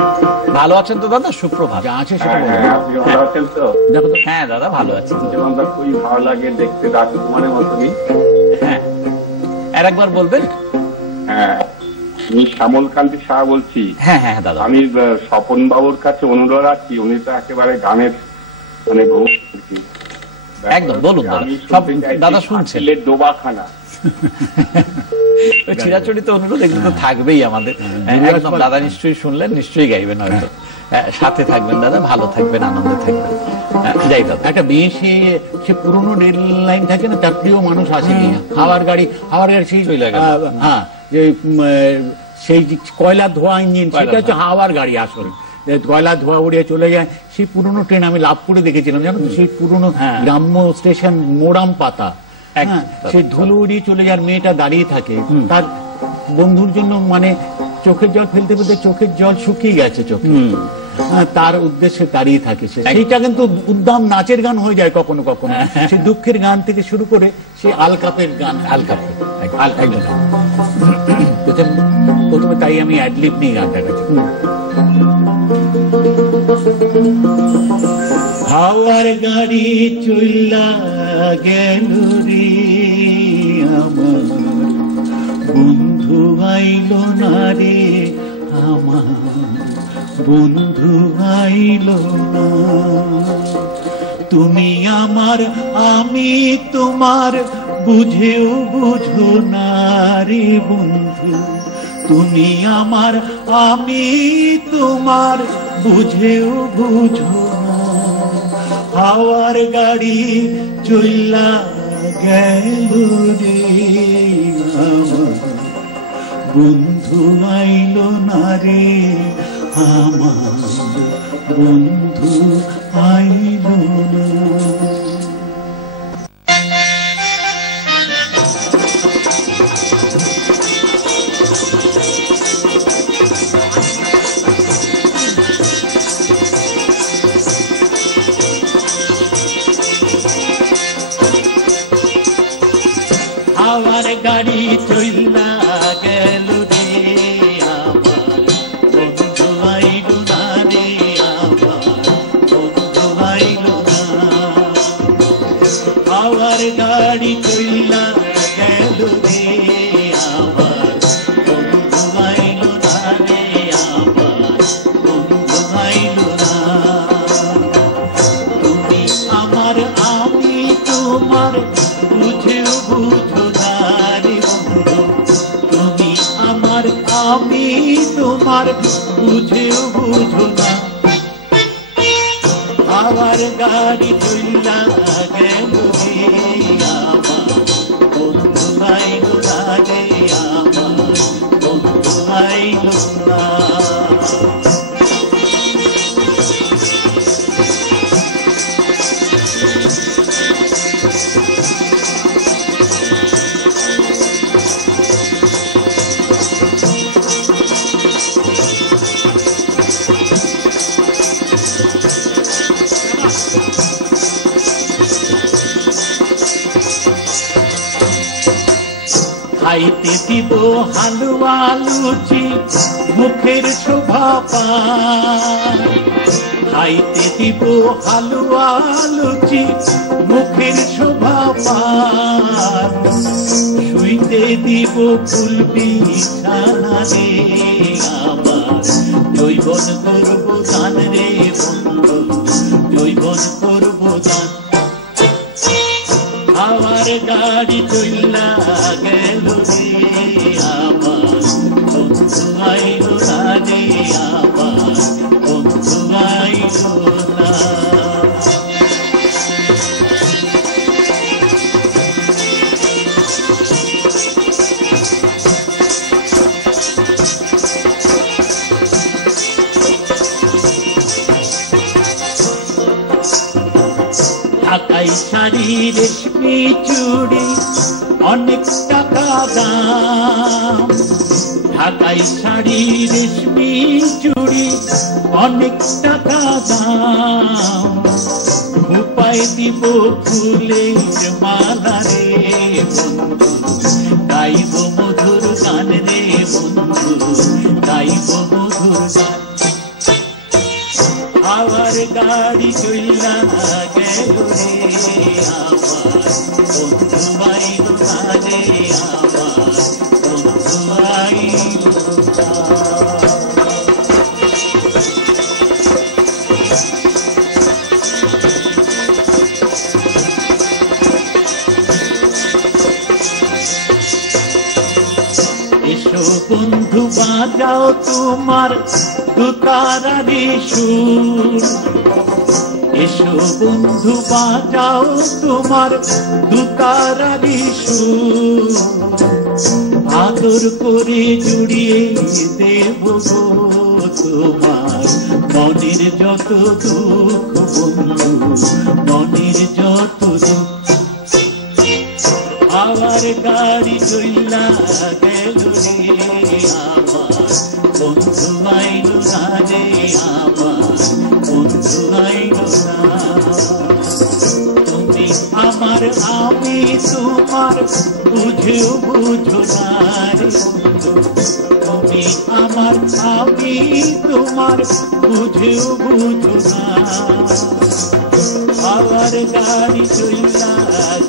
ভালো আছেন তো দাদা? সুপ্রভাত। যা আছে সেটা আপনি ভালো আছেন তো? হ্যাঁ দাদা ভালো আছি। জীবনটা খুবই ভালো লাগে দেখতে, রাজকুমারের মতনই। হ্যাঁ, আর একবার বলবেন? হ্যাঁ, আমি শ্যামল কান্তি শাহ বলছি। হ্যাঁ দাদা। আমি স্বপন বাবুর কাছে অনুরোধ রাখছি, উনি তো একেবারে গানের মানে একদম বলুন দাদা, সব দাদা শুনছেন। ডোবাখানা চিরাচরিত অনুরোধ এগুলো তো থাকবেই আমাদের। একদম দাদা নিশ্চয়ই শুনলেন, নিশ্চয়ই গাইবেন হয়তো। সাথে থাকবেন দাদা, ভালো থাকবেন, আনন্দে থাকবেন। যাই দাদা, একটা মেয়ে সে পুরোনো রেল লাইন থাকে না, তার প্রিয় মানুষ আসে হাওয়ার গাড়ি সেই হ্যাঁ সেই কয়লা ধোয়া ইঞ্জিন, সেটা হচ্ছে হাওয়ার গাড়ি আসলে। কয়লা ধোয়া উড়িয়ে চলে যায় সেই পুরোনো ট্রেন আমি লাভ করে দেখেছিলাম জানো তো, সেই পুরোনো গ্রাম্য স্টেশন মোরাম পাতা, সেই ধুলো উড়িয়ে চলে যায়, মেয়েটা দাঁড়িয়ে থাকে তার বন্ধুর জন্য, মানে চোখের জল ফেলতে ফেলতে চোখের জল শুকিয়ে গেছে চোখে, তার উদ্দেশ্যে দাঁড়িয়ে থাকে সে। সেইটা কিন্তু উদ্দাম নাচের গান হয়ে যায় কখনো কখনো, সে দুঃখের গান থেকে শুরু করে সে আলকাপের গান, আলকাপের প্রথমে। তাই আমি অ্যাডলিপ নিয়ে গানটা গাইছি। হাওয়ার গাড়ি চইলা গেল রে আমার বন্ধু আইল না রে, আমার বন্ধু আইল না। তুমি আমার আমি তোমার বুঝেও বুঝো না রে বন্ধু, তুমি আমার আমি তোমার বুঝেও বুঝো না। হাওয়ার গাড়ি চইলা গেল রে আমার বন্ধু আইল না রে, আমার বন্ধু আইল না। হাওয়ার গাড়ি চইলা গেল রে আমার বন্ধু আইল না রে, আমার বন্ধু আইল না। হাওয়ার গাড়ি চইলা গেল রে আমার বন্ধু আইল না রে, আমার বন্ধু আইল না। তুমি আমার আমি তোমার বুঝেও বুঝো না রে বন্ধু, তুমি আমার আমি তোমার বুঝেও বুঝো না। হাওয়ার গাড়ি চইলা গেল রে আমার বন্ধু আইল না রে, আমার বন্ধু আইল না। খাইতে দিব হালুয়া লুচি মুখের শোভা পায়, খাইতে দিব হালুয়া লুচি মুখের শোভা পায়, শুইতে দিব ফুল বিছানা রে আমার, জৈবন করব দান রে বন্ধু, জৈবন করব দান। আমার গাড়ি চইলা গেল রে আমার, বন্ধু আইল না রে আমার, বন্ধু আইল না। ঢাকাই শাড়ি রেশমি চুড়ি অনেক টাকা দাম, ঢাকাই শাড়ি রেশমি চুড়ি অনেক টাকা দাম, খোপায় দিব ফুলের মালা রে বন্ধু, গাইব মধুর গান রে বন্ধু, গাইব মধুর গান। আমার গাড়ি চইলা গেল রে আমার, বন্ধু আইল না রে আমার, বন্ধু আইল না। এসো বন্ধু বাজাও তোমার দুতারারি সুর, এসো বন্ধু বাজাও তোমার দুতারারি সুর, আদর করে জুড়িয়ে দেব গো তোমার মনের যত দুঃখ বন্ধু, মনের যত দুঃখ। আমার গাড়ি চইলা গেল রে আমার, বন্ধু আইল না রে আমার, বন্ধু আইল না। তুমি আমার আমি তোমার বুঝেও বুঝো না রে বন্ধু, তুমি আমার আমি তোমার বুঝেও বুঝো না। আমার গাড়ি চইলা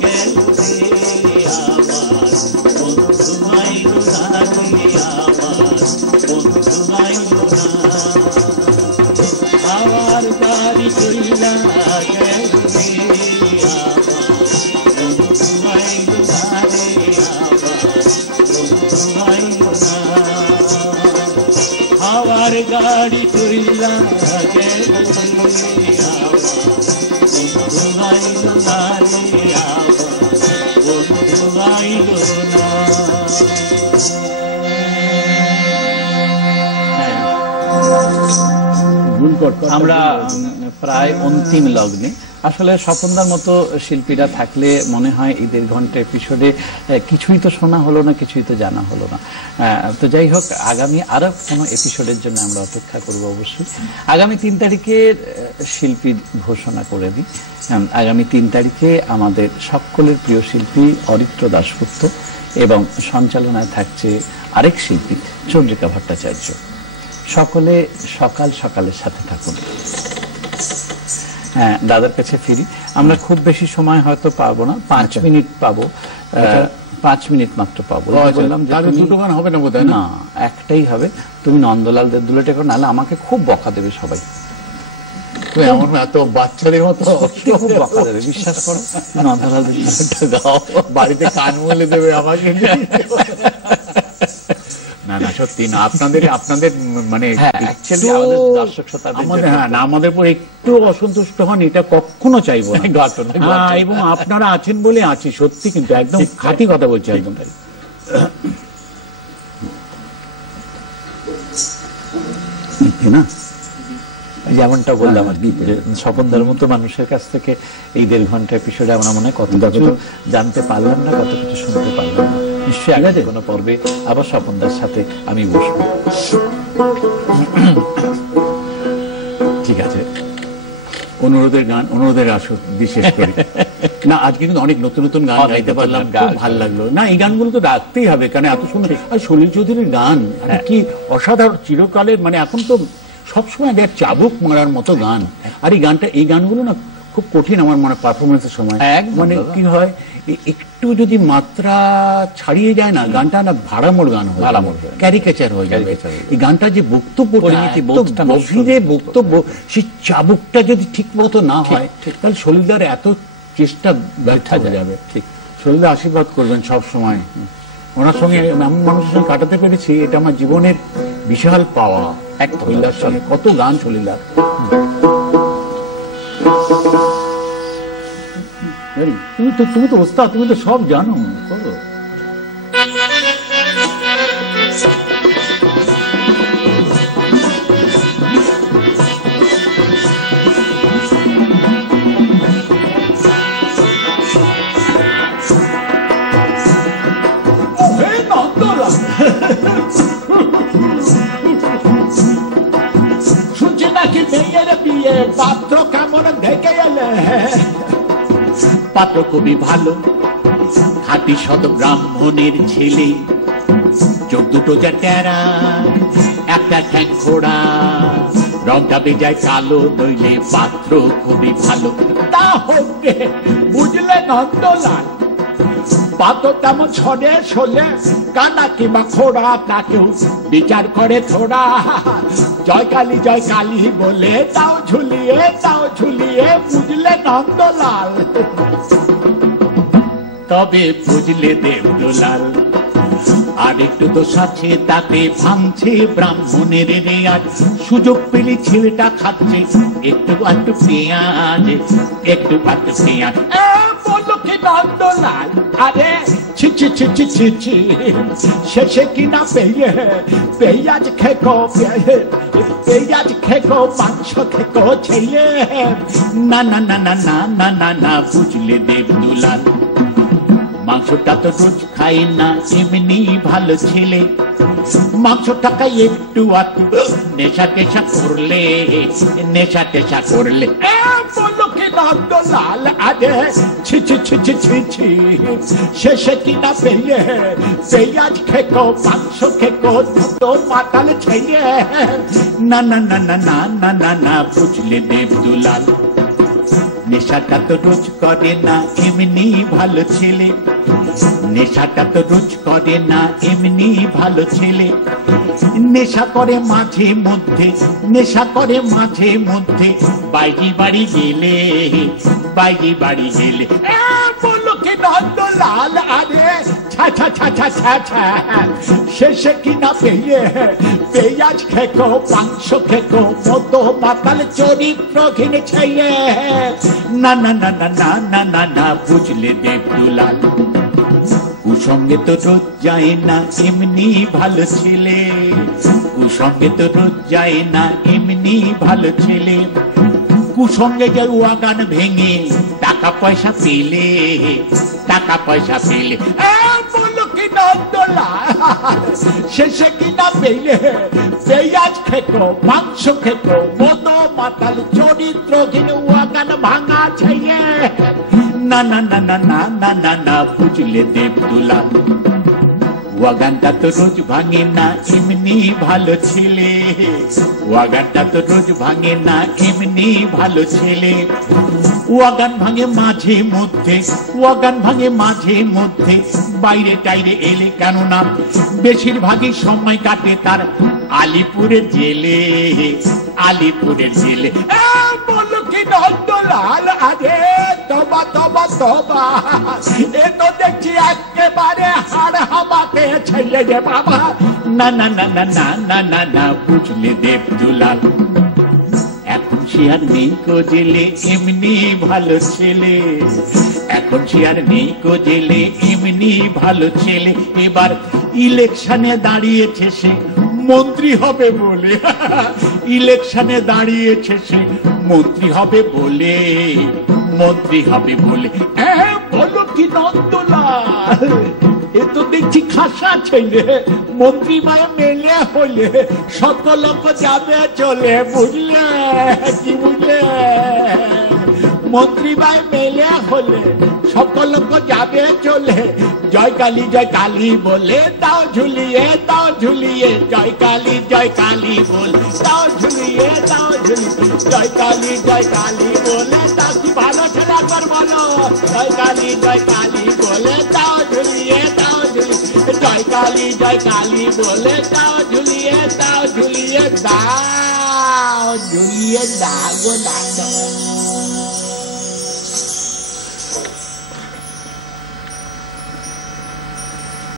গেল রে আমার, বন্ধু আইল না রে আমার, বন্ধু আইল না। আমার গাড়ি চইলা গেল রে আমার, বন্ধু আইল না রে আমার, বন্ধু আইল না। আমার গাড়ি চইলা গেল রে আমার, বন্ধু আইল না রে আমার, বন্ধু আইল না। আমরা প্রায় অন্তিম লগ্নে। আসলে স্বপনদার মতো শিল্পীরা থাকলে মনে হয় ঈদের ঘন্টা এপিসোডে কিছুই তো শোনা হলো না, কিছুই তো জানা হলো না। তো যাই হোক, আগামী আরো কোনো এপিসোডের জন্য আমরা অপেক্ষা করব অবশ্যই। আগামী 3 তারিখের শিল্পী ঘোষণা করে দিই। আগামী 3 তারিখে আমাদের সকলের প্রিয় শিল্পী অরিত্র দাশগুপ্ত এবং সঞ্চালনায় থাকছে আরেক শিল্পী চন্দ্রিকা ভট্টাচার্য। সকলে সকাল সকালের সাথে থাকুন। হ্যাঁ, দাদার কাছে ফিরি। আমরা খুব বেশি সময় হয়তো পাবো না, 5 মিনিট পাবো, 5 মিনিট মাত্র পাবো। বললাম দুটো গান হবে না বোধহয়, না একটাই হবে। তুমি নন্দলাল দেবদুলাটা করো, নাহলে আমাকে খুব বকা দেবে সবাই। এমন এত বাচ্চাদের মতো খুব বকা দেবে, বিশ্বাস করো। নন্দলাল দেবদুলাটা গাও, বাড়িতে কান মলে দেবে আমাকে। না না, সত্যি না, আপনাদের মানে আমাদের উপর একটু অসন্তুষ্ট হন, এটা কখনো চাইবো না। এবং আপনারা আছেন বলে আছি, সত্যি, কিন্তু একদম খাঁটি কথা বলছি, একদম তাই। না, যেমনটা বললাম আর কি, স্বপনদার মতো মানুষের কাছ থেকে এই 1.5 ঘন্টা এপিসোডে আমরা মনে হয় কত কিছু জানতে পারলাম না, কত কিছু শুনতে পারলাম না। নিশ্চয়ই আগে কোনো পর্বে আবার স্বপনদার সাথে আমি বসবো। ঠিক আছে, অনুরোধের আসর বিশেষ করে না, আজকে কিন্তু অনেক নতুন নতুন গান গাইতে পারলাম, খুব ভালো লাগলো। না, এই গানগুলো তো রাখতেই হবে, কারণ এত সুন্দর। আর সলিল চৌধুরীর গান কি অসাধারণ, চিরকালের, মানে এখন তো সবসময় দেখ চাবুক মারার মতো গান। আর এই গানগুলো না খুব কঠিন আমার মনে, পারফরমেন্সের সময় মানে কি হয়, একটু যদি মাত্রা ছাড়িয়ে যায় না, গানটা না ভাড়ামোড় গান হয়, ক্যারিকেচার হয়ে যাবে। এই গানটা যে বক্তব্য, গভীরে বক্তব্য, সেই চাবুকটা যদি ঠিক মতো না হয়, তাহলে সলিলদার এত চেষ্টা ব্যর্থ হয়ে যাবে। ঠিক, সলিলদা আশীর্বাদ করবেন সব সময়। ওনার সঙ্গে এমন মানুষের সঙ্গে কাটাতে পেরেছি, এটা আমার জীবনের বিশাল পাওয়া। সলিলদার সঙ্গে কত গান, সলিলদার তুমি তো ওস্তাদ, তুমি তো সব জানো। করো শুনছি নাকি মেয়ের বিয়ে, পাত্র কেমন দেখে এলে? পাত্র খুবই ভালো, খাঁটি সদ ব্রাহ্মণের ছেলে, চোখ দুটো যা টেরা, একটা ঠ্যাং খোড়া, রংটা বেজায় কালো, নইলে পাত্র খুবই ভালো। তা হবে বুঝলে নন্দলাল, পাত্র তেমন ছড়ে শোলে, কানা কিংবা খোড়া তাকেও বিচার করে থোড়া। জয় কালী বলে তাও ঝুলিয়ে, বুঝলে নন্দলাল। তবে বুঝলে দেবদুলাল, আর একটু দোষ আছে তাতে, ভাঙছে ব্রাহ্মণের রেয়াজ, সুযোগ পেলে ছেলেটা খাচ্ছে একটু আধটু পেঁয়াজ, একটু আধটু পেঁয়াজ। বললো কি নন্দলাল, আরে ছি, শেষে কিনা পেঁয়াজ খেকো, মাংস খেকো ছেলে। না না না না না না না না, বুঝলে দেবদুলাল, মাংসটা তো রোজ খাই না, এমনি ভালো ছেলে, মাংসটাকে একটু আধটু নেশা টেশা করলে। বললো কি নন্দলাল, আরে ছি, শেষে কিনা পেঁয়াজ খেকো, মাংস খেকো, দুটো মাতাল ছেলে। না না না না না না না না, বুঝলে দেবদুলাল, নেশাটা তো রোজ করে না, এমনি ভালো ছেলে, নেশাটা তো রোজ করে না, এমনি ভালো ছেলে, নেশা করে মাঝে মধ্যে, বাইরে বাড়ি গেলে। বললো কি নন্দলাল, আরে ছা, শেষে কিনা পেঁয়াজ খেকো, মাংস খেকো, মতো মাতাল চরিত্রহীন ছেলে। না না না না না না না না, বুঝলে দেবদুলাল, কুসঙ্গে তো রোজ যায় না, এমনি ভালো ছেলে, কুসঙ্গে তো রোজ যায় না, এমনি ভালো ছেলে, কুসঙ্গে যে ওয়াগান ভেঙে টাকা পয়সা পেলে। বললো কি নন্দলাল, শেষে কিনা পেঁয়াজ খেকো, মাংস খেকো, মতো মাতাল চরিত্রহীন ওয়াগান ভাঙা ছেলে। না না না না না না না না, বুঝলে দেবদুলাল, ওয়াগানটা তো রোজ ভাঙে না, এমনি ভালো ছেলে, ওয়াগানটা তো রোজ ভাঙে না, এমনি ভালো ছেলে, ওয়াগান ভাঙে মাঝে মধ্যে, বাইরে টাইরে এলে, কেননা বেশিরভাগই সময় কাটে তার আলিপুরের জেলে। বললো কি নন্দলাল, আরে তবা, এ তো দেখছি একেবারে হাড় হামাতে ছেলে রে বাবা। না না না না না না না না, বুঝলে দেবদুলাল, এখন সে আর নেই কো জেলে, এমনি ভালো ছেলে, এখন সে আর নেই কো জেলে, এমনি ভালো ছেলে, এবার ইলেকশনে দাঁড়িয়েছে সে মন্ত্রী হবে বলে, ইলেকশনে দাঁড়িয়েছে সে মন্ত্রী হবে বলে। বললো কি নন্দলাল, এ তো দেখছি খাসা ছেলে, মন্ত্রী মায়ে মেলে হলে সকল যাবে চলে, বুঝলে কি বুঝলে? মন্ত্রী ভাই মেলে হলে সব কলঙ্ক যাবে চলে জয় কালী বলে তাও ঝুলিয়ে জয় কালী বলে তাও ঝুলিয়ে জয় কালী বলে তাও কি ভালো ছেলে একবার বলো জয় কালী বলে তাও ঝুলিয়ে জয় কালী বলে তাও ঝুলিয়ে দাও ঝুলিয়ে দাও গো দাও